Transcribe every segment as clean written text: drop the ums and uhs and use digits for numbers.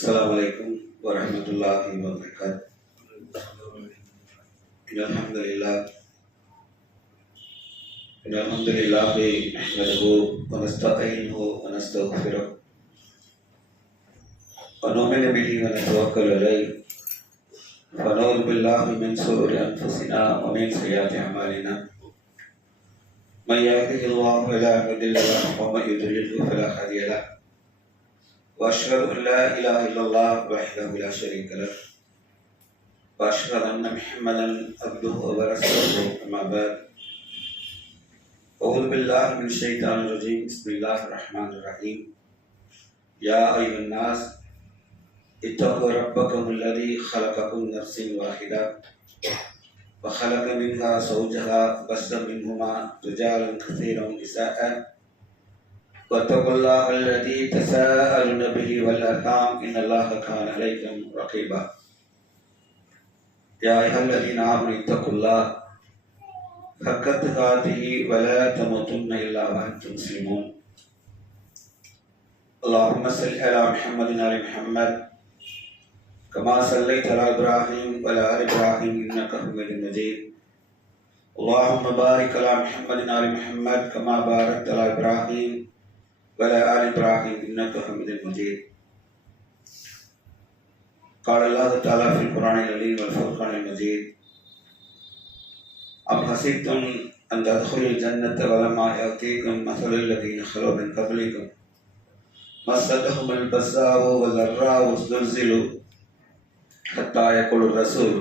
السلام عليكم ورحمة الله وبركاته. إن الحمد لله نحمده ونستعينه ونستغفره ونؤمن به ونتوكل عليه ونعوذ بالله من شرور أنفسنا ومن سيئات أعمالنا. من يهده الله فلا مضل له ومن يضلل فلا هادي له. وأشهد أن لا إله إلا الله وحده لا شريك له وأشهد أن محمدا عبده ورسوله. أما بعد، أعوذ بالله من الشيطان الرجيم. بسم الله الرحمن الرحيم. يا أيها الناس اتقوا ربكم الذي خلقكم من نفس واحدة وخلق منها زوجها وبث منهما رجالا كثيرا ونساء واتقوا الله الذي تساءلون به والأرحام إن الله كان عليكم رقيبا. يا أيها الذين آمنوا اتقوا الله حق تقاته ولا تموتن إلا وأنتم مسلمون. اللهم صل على محمد وعلى محمد كما صليت على إبراهيم وعلى آل إبراهيم إنك حميد مجيد. اللهم بارك على محمد وعلى محمد كما باركت على إبراهيم وعلى آل إبراهيم إنك حميد مجيد. قال الله تعالى في القرآن العظيم والفرقان المجيد: أم حسبتم أن تدخلوا الجنة ولما يأتيكم مثل الذين خلوا من قبلكم مستهم البأساء والضراء وزلزلوا حتى يقول الرسول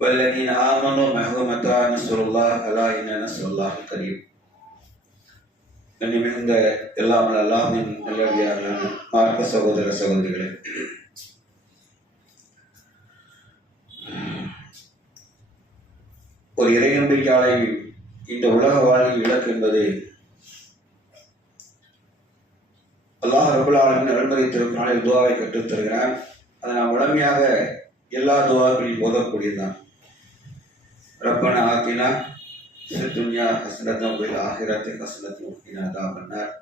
والذين آمنوا معه متى نصر الله ألا إن نصر الله قريب. மிகுந்த எல்லாம் அல்லாஹ்வின் நல்லடியார்களான மார்க்க சகோதர சகோதரிகளே, ஒரு இறை நம்பிக்கையாளரின் இந்த உலக வாழ்வின் இலக்கு என்பது அல்லாஹ் ரப்பல் ஆலமீன் அனுமதித்திருக்கிறான். துஆவை கற்றுத் தருகிறான். அதை நாம் உடமையாக எல்லா துஆக்களையும் ஓதக்கூடியதுதான். ரப்பனா ஆத்தினா துன்யா ஹஸனத்தன் வல் ஆஹிரத்தி ஹஸனத்தன் வகினா அதாபன்னார்.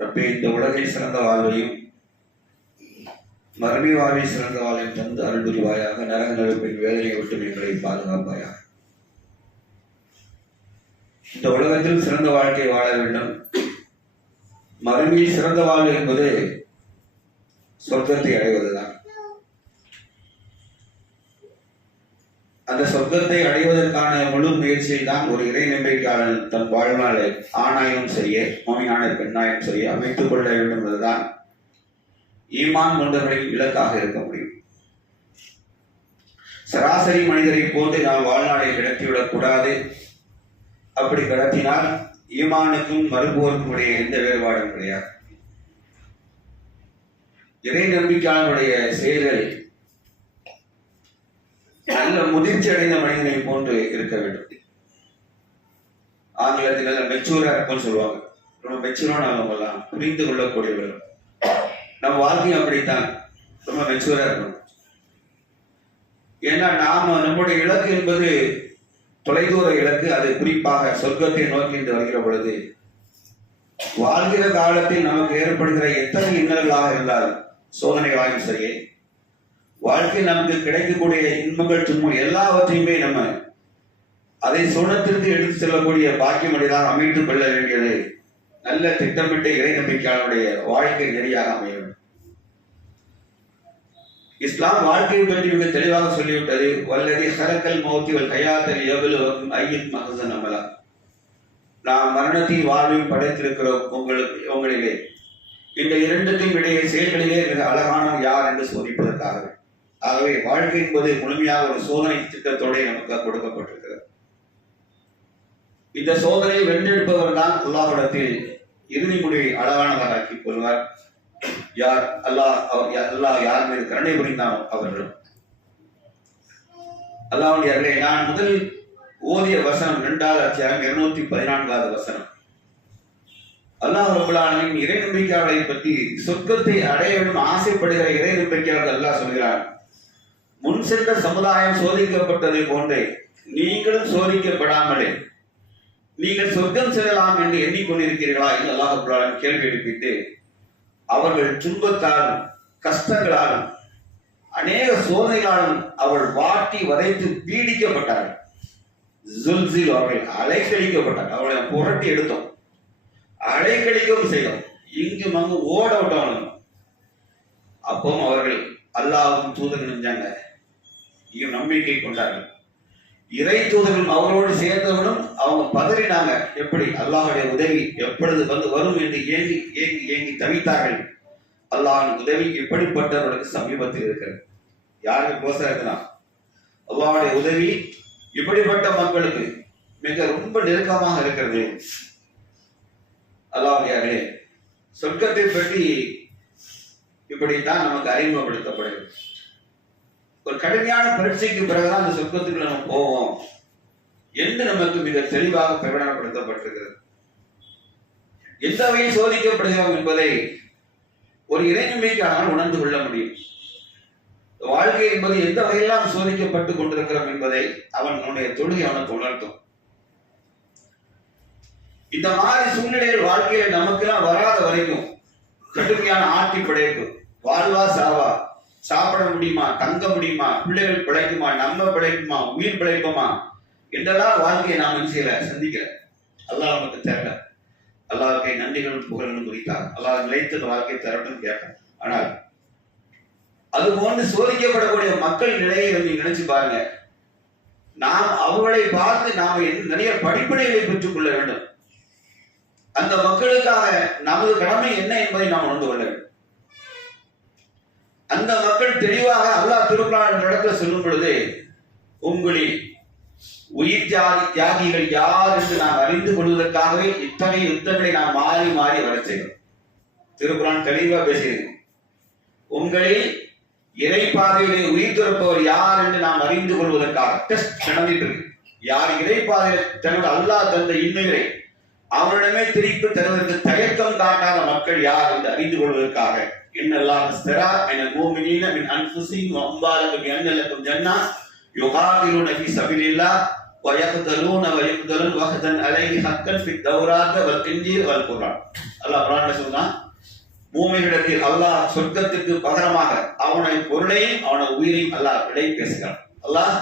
ரப்பே, இந்த உலகில் சிறந்த வாழ்வையும் மறுமை வாழ்வில் சிறந்த வாழ்வையும் தந்து அருள் புரிவாயாக. நரக நெருப்பின் வேதனையை விட்டு எங்களை பாதுகாப்பாயாக. இந்த உலகத்தில் சிறந்த வாழ்க்கை வாழ வேண்டும். மறுமையில் சிறந்த வாழ்வு என்பது சொர்க்கத்தை அடைவதுதான். அந்த சொர்க்கத்தை அடைவதற்கான முழு முயற்சியில் தான் ஒரு இறை நம்பிக்கையாளர் தன் வாழ்நாளை ஆணாயும் சரிய மோமினான பெண்ணாயும் சரிய அமைத்துக் கொள்ள வேண்டும் என்பதுதான் ஈமான் கொண்டவர்களின் இலக்காக இருக்க முடியும். சராசரி மனிதரை போன்று நாம் வாழ்நாளை கிடத்திவிடக் கூடாது. அப்படி கடத்தினால் ஈமானுக்கும் மறுபோருக்கும் உடைய எந்த வேறுபாடும் கிடையாது. இறை நம்பிக்கையாளருடைய செயல்கள் நல்ல முதிர்ச்சி அடைந்த மனிதனை போன்று இருக்க வேண்டும். ஆங்கிலத்தில் மெச்சூரா இருக்கும்னு சொல்லுவாங்க. ரொம்ப மெச்சூரான அவங்கலாம் புரிந்து கொள்ளக்கூடியவர்கள். நம்ம வாழ்க்கையும் அப்படித்தான், ரொம்ப மெச்சூரா இருக்கணும். ஏன்னா நம்முடைய இலக்கு என்பது தொலைதூர இலக்கு. அது குறிப்பாக சொர்க்கத்தை நோக்கி வருகிற பொழுது வாழ்கிற காலத்தில் நமக்கு ஏற்படுகிற எத்தனை இன்னல்களாக இருந்தாலும் சோதனைகளாகவும் சரியே, வாழ்க்கை நமக்கு கிடைக்கக்கூடிய இன்பங்கள் துன்பங்கள் எல்லாவற்றையுமே நம்ம அதை சொர்க்கத்திற்கு எடுத்து செல்லக்கூடிய பாக்கியமடையாக அமைத்துக் கொள்ள வேண்டியது நல்ல திட்டமிட்ட இறை நம்பிக்கையாளருடைய வாழ்க்கை நெறியாக அமைய வேண்டும். இஸ்லாம் வாழ்க்கையை பற்றி மிக தெளிவாக சொல்லிவிட்டது. வல்லதி ஹரக்கல் மௌத்தி வல் ஹயாத்தல் யப்லுவக்கும் ஐயுக்கும் அஹ்ஸனு அமலா. நாம் மரணத்தையும் வாழ்வையும் படைத்திருக்கிறோம் உங்களிலே. இந்த இரண்டுக்கும் இடையே செயல்களிலே மிக அழகானவர் யார் என்று சோதிப்பதற்காகவே. ஆகவே வாழ்க்கை என்பது முழுமையாக ஒரு சோதனை திட்டத்தோடு நமக்கு கொடுக்கப்பட்டிருக்கிறது. இந்த சோதனையை வென்றெடுப்பவர் தான் அல்லாஹ்விடத்தில் இறுதி முடிவை அழகானதாக ஆக்கிக் கொள்வார். யார் அல்லாஹ் யார் மீது கருணை புரிந்தானோ அவர்கள். அல்லாஹ்வுடைய நான் முதல் ஓதிய வசனம் 2வது அத்தியாயம் 214வது வசனம். அல்லாஹ் ரப்பல் ஆலமீன் இறை நம்பிக்கையாளரை பற்றி சொர்க்கத்தை அடைய வேண்டும் ஆசைப்படுகிற இறை நம்பிக்கையாளர்கள் அல்லாஹ் சொல்கிறார், முன் சென்ற சமுதாயம் சோதிக்கப்பட்டதை போன்றே நீங்களும் சோதிக்கப்படாமலே நீங்கள் சொர்க்கம் செல்லலாம் என்று எண்ணிக்கொண்டிருக்கிறீர்களா என்று அல்லாஹ் ரப்பல் ஆலமீன் கேள்வி எழுப்பிட்டு அவர்கள் துன்பத்தால் கஷ்டங்களாலும் அநேக சோதனைகளாலும் அவள் வாட்டி வதைத்து பீடிக்கப்பட்டார்கள். ஜுல்சில் அவர்கள் அலைக்கழிக்கப்பட்டார். அவளை புரட்டி எடுத்தோம், அலைக்கழிக்கவும் செய்தோம், இங்கும் அங்கு ஓட விட்டவனும். அப்பவும் அவர்கள் அல்லாஹ்வும் தூதர்கள் செஞ்சாங்க, நம்பிக்கை கொண்டார்கள். இறை தூதர்கள் அவரோடு சேர்ந்தவனும் அவங்க பதறினாங்க. எப்படி அல்லாஹுடைய உதவி எப்பொழுது வந்து வரும் என்று ஏங்கி ஏங்கி ஏங்கி தவித்தார்கள். அல்லாஹின் உதவி இப்படிப்பட்டவர்களுக்கு சமீபத்தில் இருக்கிறது. யாருக்கு கோசம் இருக்குன்னா அல்லாஹுடைய உதவி இப்படிப்பட்ட மக்களுக்கு மிக ரொம்ப நெருக்கமாக இருக்கிறது. அல்லாஹ்வியாரே, சொர்க்கத்தை பற்றி இப்படித்தான் நமக்கு அறிமுகப்படுத்தப்படுகிறது. ஒரு கடுமையான பரீட்சைக்கு பிறகுதான் அந்த சொர்க்கத்துக்குள்ள நம்ம போவோம் என்று நமக்கு மிக தெளிவாக பிரகடனப்படுத்தப்பட்டிருக்கிறது. எந்த வகையில் சோதிக்கப்படுகிறோம் என்பதை ஒரு இறைநம்பிக்கையாளர் உணர்ந்து கொள்ள முடியும். வாழ்க்கை என்பது எந்த வகையெல்லாம் சோதிக்கப்பட்டு கொண்டிருக்கிறோம் என்பதை அவனுடைய தொழுகை அவனுக்கு உணர்த்தும். இந்த மாதிரி சூழ்நிலையில் வாழ்க்கையில நமக்கெல்லாம் வராத வரைக்கும் கடுமையான ஆட்டி படைப்பு, வாழ்வா சாவா, சாப்பிட முடியுமா, தங்க முடியுமா, பிள்ளைகள் பிழைக்குமா, நம்ம பிழைக்குமா, உயிர் பிழைப்போமா என்றெல்லாம் வாழ்க்கையை நாம் செய்யல சந்திக்கல. அல்லாஹ் நமக்கு தெரியல. அல்லாஹ்வுக்கு நன்றிகளும் புகழும் குறித்தார். அல்லாஹ் நிலைத்த வாழ்க்கை தரட்டும் கேட்கும். ஆனால் அது போன்று சோதிக்கப்படக்கூடிய மக்கள் நிலையை நீங்க நினைச்சு பாருங்க. நாம் அவர்களை பார்த்து நாம் நிறைய படிப்பினைகளை பெற்றுக் கொள்ள வேண்டும். அந்த மக்களுக்காக நமது கடமை என்ன என்பதை நாம் உணர்ந்து கொள்ள வேண்டும். அந்த மக்கள் தெளிவாக அல்லாஹ் திருக்குர்ஆன் என்ற இடத்துல சொல்லும் பொழுது, உங்களில் உயிர் தியாகிகள் யார் என்று நாம் அறிந்து கொள்வதற்காகவே இத்தகைய யுத்தங்களை நாம் மாறி மாறி வர செய்கிறோம். திருக்குர்ஆன் தெளிவா பேசுகிறேன். உங்களில் இறைப்பாதையிலே உயிர் துறப்பவர் யார் என்று நாம் அறிந்து கொள்வதற்காக டெஸ்ட் நடந்துட்டு இருக்கு. யார் இறைப்பாதையில் தனது அல்லாஹ் தந்த இன்னுயிரை அவரிடமே திருப்பி தருவதற்கு தயக்கம் காட்டாத மக்கள் யார் என்று அறிந்து கொள்வதற்காக இன்னல்லாஹ் அஸ்தரா மினல் முஃமினீன மின் அன்ஃபுஸிஹிம் வ அம்வாலிஹிம் பிஅன்ன ஜன்னா யுகாதிலூன ஃபீ ஸபீலில்லாஹ் வ யக்தலூன வ யுக்தலூன் வஹதன் அலைஹி ஹக்கன் ஃபி தௌராத் வல் இன்ஜீல் வல் குர்ஆன். அல்லாஹ் குர்ஆன்ல சொல்றான், பூமியிடத்தில் அல்லாஹ் சொர்க்கத்துக்கு பகரமாக அவனுடைய பொருளையும் அவனுடைய உயிரையும் அல்லாஹ் விலை பேசுகிறான். அல்லாஹ்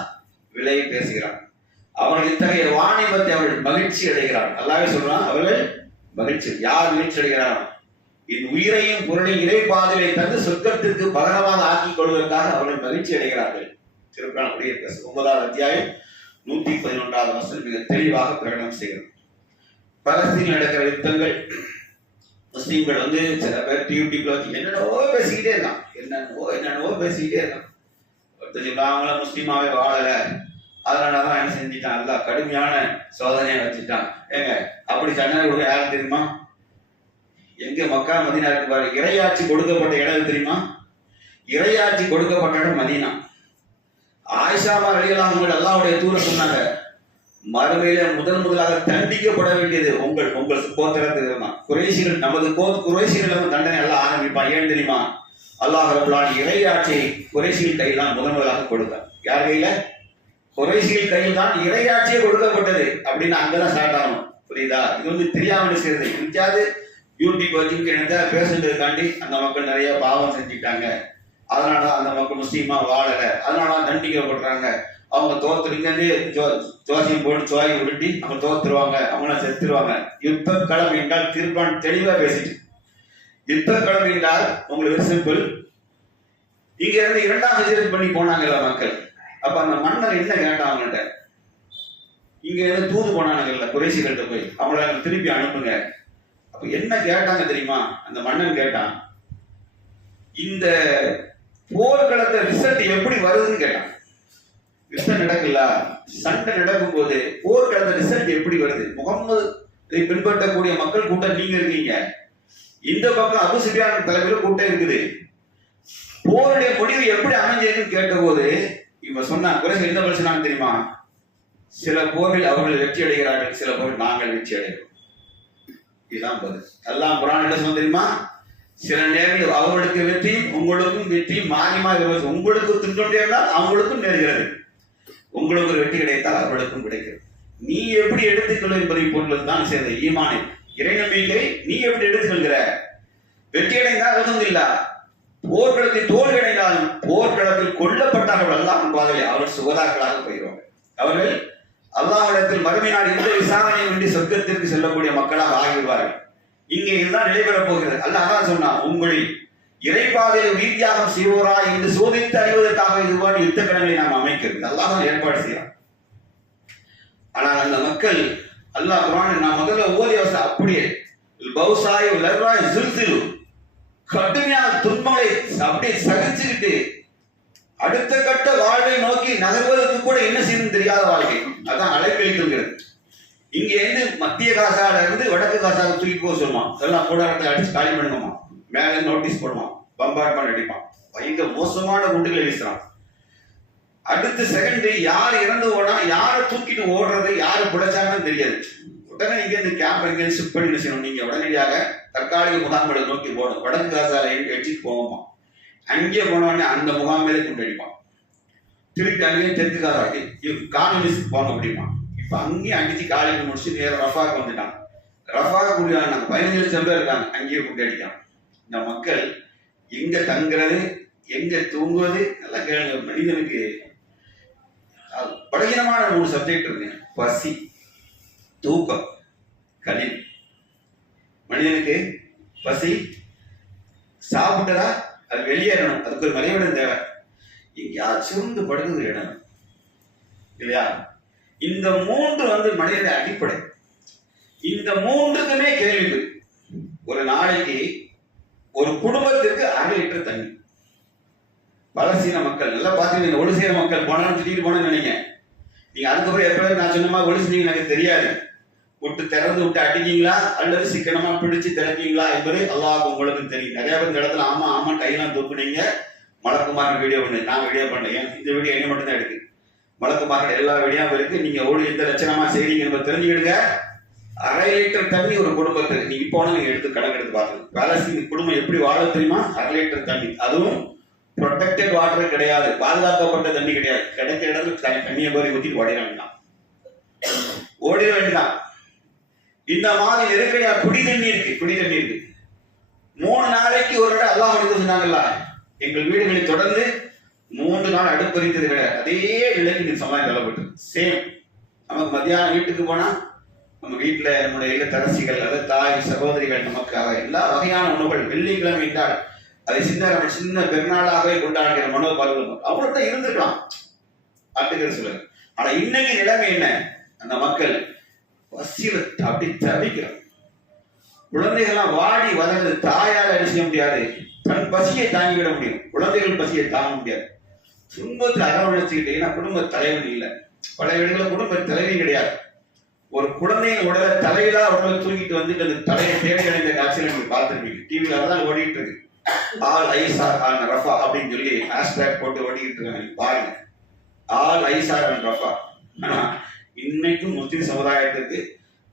விலை பேசுகிறான். அவர்கள் இத்தகைய வாணிபத்தை அவர்கள் மகிழ்ச்சி அடைகிறார்கள். அல்லாஹ்வே சொல்றான், அவர்கள் மகிழ்ச்சி. யார் மகிழ்ச்சி அடைகிறார்கள்? என் உயிரையும் பொருளையும் இறைப்பாதையை தந்து சொர்க்கத்திற்கு பகரமாக ஆக்கிக் கொள்வதற்காக அவர்கள் மகிழ்ச்சி அடைகிறார்கள். திருக்குர்ஆன் 9வது அத்தியாயம் 111வது வசனம் மிக தெளிவாக பிரகடனம் செய்கிறது. பலஸ்தீனில் நடக்கிற யுத்தங்கள், முஸ்லீம்கள் சில பேர் டியூட்டிக்குள்ள வச்சு என்னென்னவோ பேசிக்கிட்டே இருக்கான், என்னென்னவோ பேசிக்கிட்டே இருக்கான். அவங்கள முஸ்லீமாவே வாழல, அதனாலதான் என்ன செஞ்சுட்டான், எல்லாம் கடுமையான சோதனையை வச்சுட்டான். ஏங்க அப்படி சண்டை கூட யாரும் தெரியுமா? எங்க மக்கா மதீனா இருக்கு பாருங்க. இறையாட்சி கொடுக்கப்பட்ட இடம் தெரியுமா? இறையாட்சி கொடுக்கப்பட்ட இடம் மதீனா. ஆயிஷாமா ரலியல்லாஹு அன்ஹா அல்லாஹ்வுடைய தூதர் சொன்னாங்க, மறுமையில முதலாக தண்டிக்கப்பட வேண்டியது உங்கள் கோத்திரத்துக்கு தான். குறைஷிகள், நமது குறைஷிகள் தண்டனை எல்லாம் ஆரம்பிப்பான். ஏன் தெரியுமா? அல்லாஹ் ரப்பல் ஆலமீன் இறையாட்சியை குறைஷிகள் கையில் தான் முதலாக கொடுத்தார். யார் கையில? குறைஷிகள் கையில் தான் இறையாட்சியே கொடுக்கப்பட்டது அப்படின்னு அங்கதான் ஸ்டார்ட் ஆகணும். புரியுதா? இது தெரியாம செய்யறது. நினைச்சாது யூடியூப் வச்சுக்கிட்டு பேசுறதுக்காண்டி அந்த மக்கள் நிறைய பாவம் செஞ்சுட்டாங்க, அதனால அந்த மக்கள் முஸ்லீமா வாழல, அதனால தண்டிக்கப்படுறாங்க. அவங்க தோத்துருங்க ஜோசியம் போட்டு சோயை விருட்டி அவங்க தோத்துருவாங்க, அவங்கள செத்துருவாங்க. யுத்த களம் என்றால் திருக்குர்ஆன் தெளிவா பேசிட்டு, யுத்த களம் என்றால் உங்களுக்கு சிம்பிள். இங்க இருந்து 2ஆம் ஹிஜ்ரத் பண்ணி போனாங்கல்ல மக்கள். அப்ப அந்த மன்னர் என்ன கேட்டான் அவங்கள்ட்ட? இங்க இருந்து தூது போனாங்கல்ல குறைஷிகள்கிட்ட போய், அவங்கள திருப்பி அனுப்புங்க. அப்ப என்ன கேட்டாங்க தெரியுமா? அந்த மன்னன் கேட்டான், இந்த போர்க்களத்தை ரிசல்ட் எப்படி வருதுன்னு கேட்டான். யுத்தம் நடக்கல, சண்டை நடக்கும் போது போர்க்களத்தை ரிசல்ட் எப்படி வருது? முகம்மது பின்பற்றக்கூடிய மக்கள் கூட்டம் நீங்க இருக்கீங்க, இந்த பக்கம் அபூ சுஃபியான் தலைமையில் கூட்டம் இருக்குது. போருடைய முடிவு எப்படி அமைஞ்சிருக்குன்னு கேட்ட போது இவன் சொன்னான், குறைசி என்ன பிரச்சனை தெரியுமா? சில போர்கள் அவர்கள் வெற்றி அடைகிறார்கள், சில போர்கள் நாங்கள் வெற்றி அடைகிறோம். இதுதான் பதில். எல்லாம் குர்ஆன் என்ன சொல்ல தெரியுமா? சில நேரங்கள் அவர்களுக்கு வெற்றியும் உங்களுக்கும் வெற்றியும் மாறி மாறி வருவது. உங்களுக்கு துன்பம் நேர்ந்தால் அவங்களுக்கும் நேர்கிறது, உங்களுக்கு வெற்றி கிடைத்தால் அவர்களுக்கும் கிடைக்கிறது. நீ எப்படி எடுத்துக்கொள்ள என்பதை போன்றதுதான் சேர்ந்த ஈமானை, இறை நம்பிக்கை. நீ எப்படி எடுத்துக்கொள்கிற? வெற்றி அடைந்தால் அல்ஹம்துலில்லாஹ், போர்க்களத்தில் தோல்வி அடைந்தாலும் போர்க்களத்தில் கொல்லப்பட்டார்கள் அல்லாஹ் பாதையில் அவர்கள் சுகதாக்களாக போயிடுவாங்க. அவர்கள் அல்லாஹ்விடத்தில் மறுமை நாள் எந்த விசாரணையும் இன்றி சொர்க்கத்திற்கு செல்லக்கூடிய மக்களாக ஆகிவிடுவார்கள். இங்கே இதுதான் நிலைபெறப் போகிறது. அல்லாஹ் தான் சொன்னான், உங்களில் இறைப்பாதையில் உயிர்த்தியாகம் செய்வோரா என்று சோதித்து அறிவதற்காக இதுவான யுத்த கடனை நாம் அமைக்கிறது. அல்லாஹ் தான் ஏற்பாடு செய்யலாம். ஆனால் அந்த மக்கள் அல்லாஹ் குர்ஆன் நான் முதல்ல ஓதிய வசனம் அப்படியே பௌசாய் லர்ராய் ஜுல்சிலு கடுமையான துன்பங்களை அப்படியே சகிச்சுக்கிட்டு அடுத்த கட்ட வாழ்வை நோக்கி நகர்வதற்கு கூட என்ன செய்யணும் தெரியாத வாழ்க்கை. அதான் அலைக்கழித்துங்கிறது. இங்க இருந்து மத்திய காசால இருந்து வடக்கு காசால தூக்கி போக சொல்லுவான். எல்லாம் போராட்டத்தை அடிச்சு காலி பண்ணுமா, மேல நோட்டீஸ் போடுவான், பம்பார்ட்மெண்ட் அடிப்பான், பயங்கர மோசமான குண்டுகளை வீசுறான். அடுத்த செகண்ட் யார் இறந்து போனா யாரை தூக்கிட்டு ஓடுறது, யாரு பிழைச்சாங்கன்னு தெரியாது. உடனே இங்க இருந்து கேம்ப் எங்க ஷிஃப்ட் பண்ணி செய்யணும். நீங்க உடனடியாக தற்காலிக முகாம்களை நோக்கி போகணும். வடக்கு காசால அடிச்சுட்டு போவோமா, அங்கே போனோடனே அந்த முகாம் மேலே கொண்டு அடிப்பான். திருப்பி அங்கேயும் தெற்கு காசா காமினிஸ்ட் போங்க அப்படிமா. இப்ப அங்கேயும் அடிச்சு காலையில் முடிச்சு நேரம் ரஃபாக்கு வந்துட்டான். ரஃபாக கூடிய 15 லட்சம் பேர் இருக்காங்க, அங்கேயே கொண்டு அடிக்கான். இந்த மக்கள் எங்க தங்குறது, எங்க தூங்குவது எல்லாம் கேளுங்க. மனிதனுக்கு பலகீனமான 3 சப்ஜெக்ட் இருக்கு. பசி, தூக்கம், கல்வி. மனிதனுக்கு பசி, சாப்பிட்டதா அது வெளியேறணும், அதுக்கு ஒரு மலைவிடம் தேவை. எங்கேயாவது சிறந்து படுகிறது இடம் இல்லையா? இந்த 3 மனிதனுடைய அடிப்படை. இந்த 3க்குமே கேள்வி. ஒரு நாளைக்கு ஒரு குடும்பத்திற்கு 1/2 லிட்டர் தண்ணி. பலசீன மக்கள் நல்லா பாத்தீங்கன்னா ஒளி செய்யற மக்கள் போனாலும் திடீர்னு போன நினைங்க. நீங்க அதுக்கப்புறம் எப்ப நான் சொன்னமா ஒளி செஞ்சீங்க எனக்கு தெரியாது. விட்டு திறந்து விட்டு அடிக்கீங்களா அல்லது சிக்கனமா பிடிச்சு திறக்கீங்களா என்பது அல்லாஹ் உங்களுக்கு தெரியும். நிறைய பேர் இந்த இடத்துல ஆமா ஆமா கையெல்லாம் தூக்குனீங்க. மலக்குமார் வீடியோ பண்ணு, நான் வீடியோ பண்ணேன். இந்த வீடியோ என்ன மட்டும் தான் இருக்கு. மலக்குமார்கள் எல்லா வீடியோவும் இருக்கு. நீங்க ஓடி எந்த லட்சணமா செய்றீங்க என்பதை தெரிஞ்சுக்கிடுங்க. 1/2 லிட்டர் தண்ணி ஒரு குடும்பத்துக்கு நீங்க போன நீங்க எடுத்து கணக்கு எடுத்து பாத்துங்க. பாலஸ்தீன் குடும்பம் எப்படி வாழ தெரியுமா? 1/2 லிட்டர் தண்ணி, அதுவும் ப்ரொடெக்டட் வாட்டர் கிடையாது, பாதுகாக்கப்பட்ட தண்ணி கிடையாது. கிடைக்கிற இடத்துல தண்ணியை போய் ஊத்திட்டு ஓடிட வேண்டாம், ஓடிட வேண்டாம். இந்த மாதிரி நெருக்கடியா குடி தண்ணி இருக்கு. 3 நாளைக்கு ஒரு இடம் அல்லாஹ் சொன்னாங்கல்ல, எங்கள் வீடுகளில் தொடர்ந்து 3 நாள் அடுப்பறித்தது கிடையாது. அதே நிலைக்கு இந்த சமுதாயம் தள்ளப்பட்டு சேம். நமக்கு மத்தியானம் வீட்டுக்கு போனா நம்ம வீட்டுல நம்முடைய இல்லத்தரசிகள், அதாவது தாய் சகோதரிகள் நமக்காக எல்லா வகையான உணவுகள். வெள்ளிக்கிழமை என்றால் அதை சின்ன பெருநாளாகவே கொண்டாடுகிற மனோபார்வை அவ்வளவு தான் இருந்திருக்கலாம் ஆட்டுக்கிற சொல்லுங்க. ஆனா இன்னைக்கு நிலைமை என்ன? அந்த மக்கள் பசியில அப்படி தவிக்கிறான். குழந்தைகள்லாம் வாடி வளர்ந்து தாயால் என்ன செய்ய முடியாது, தன் பசியை தாங்கிவிட முடியும், குழந்தைகள் பசியை தாங்க முடியாது. துன்பத்தில் அரவணைச்சுக்கிட்டீங்கன்னா குடும்ப தலைவன் இல்லை. பல இடங்களில் குடும்ப தலைவி கிடையாது. ஒரு குழந்தையின் உடலை தலையிலா உடலை தூக்கிட்டு வந்துட்டு அந்த தலையை தேடி அடைந்த காட்சியை நீங்க பார்த்துருப்பீங்க. டிவியில தான் ஓடிட்டு இருக்கு. ஆல் ஐசார் ஆன் ரஃபா அப்படின்னு சொல்லி ஹேஷ்டேக் போட்டு ஓடிக்கிட்டு இருக்காங்க. பாருங்க, ஆல் ஐசார் ஆன் ரஃபா. இன்னைக்கும் முஸ்லிம் சமுதாயத்துக்கு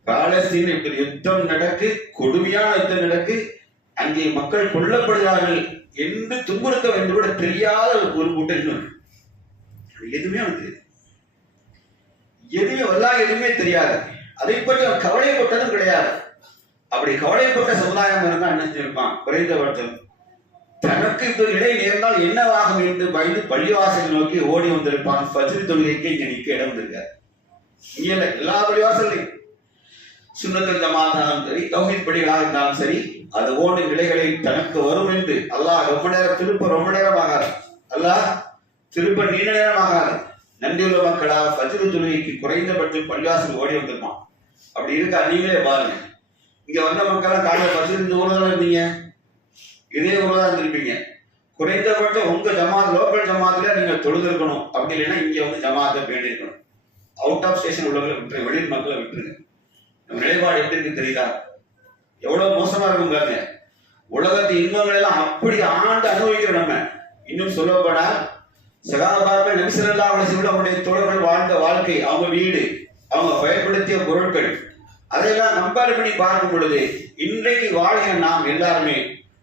பாலஸ்தீன் இப்படி யுத்தம் நடக்கு, கொடுமையான யுத்தம் நடக்கு, அங்கே மக்கள் கொல்லப்படுகிறார்கள் என்று துன்புறுத்தம் என்று கூட தெரியாத ஒரு கூட்டம் இன்னும் எதுவுமே வந்து எதுவுமே தெரியாது. அதை பற்றி அவன் கவலைப்பட்டதும் கிடையாது. அப்படி கவலைப்பட்ட சமுதாயம் இருந்தால் என்ன செஞ்சிருப்பான்? குறைந்தபட்சம் தனக்கு இப்ப இடை நேர்ந்தால் என்னவாகும் என்று பயந்து பள்ளிவாசல் நோக்கி ஓடி வந்திருப்பான். ஃபஜ்ர் தொழுகைக்கு இங்க நிக்க இடம் வந்திருக்காரு. இங்க இல்ல, எல்லா பள்ளிவாசல்லையும் சுன்னத்துல் ஜமாத்தாலும் சரி, தௌஹீத் படிகளாக இருந்தாலும் சரி, அது ஓடு நிலைகளை தனக்கு வரும் என்று அல்லாஹ் ரொம்ப நேரம் ஆகாது. அல்லாஹ் திருப்ப நீண்ட நேரம் ஆகாது. நன்றியுள்ள மக்களாக ஃபஜ்ர் தொழுகைக்கு குறைந்தபட்சம் பள்ளிவாசல் ஓடி வந்திருப்பான். அப்படி இருக்கா? நீங்களே பாருங்க. இங்க வந்த மக்கள் காலையில் ஃபஜ்ர் இந்த ஊர்ல தான் இருந்தீங்க, இதே ஊர்ல தான் இருந்திருப்பீங்க. குறைந்தபட்சம் உங்க ஜமாத் லோக்கல் ஜமாத்துல நீங்க தொழுதிருக்கணும். அப்படி இல்லைன்னா இங்க வந்து ஜமாத்தை பேணி இருக்கணும். அவுட் ஆஃப் ஸ்டேஷன் உள்ளவர்களை விட்டுரு, வெளியில் மக்களை விட்டுருங்க. நம்ம நிலைப்பாடு எப்படி இருக்கு தெரியுதா? எவ்வளவு மோசமா இருக்கும் பாருங்க. உலகத்து இன்பங்கள் எல்லாம் அப்படி ஆண்டு அனுபவிக்கிறோம் நம்ம. இன்னும் சொல்லப்போனா சகாபாக்கள் நபி ஸல்லல்லாஹு அலைஹி வஸல்லம் அவருடைய தோழர்கள் வாழ்ந்த வாழ்க்கை, அவங்க வீடு, அவங்க பயன்படுத்திய பொருட்கள், அதையெல்லாம் கம்பேர் பண்ணி பார்க்கும் பொழுது இன்றைக்கு வாழ்கிற நாம் எல்லாருமே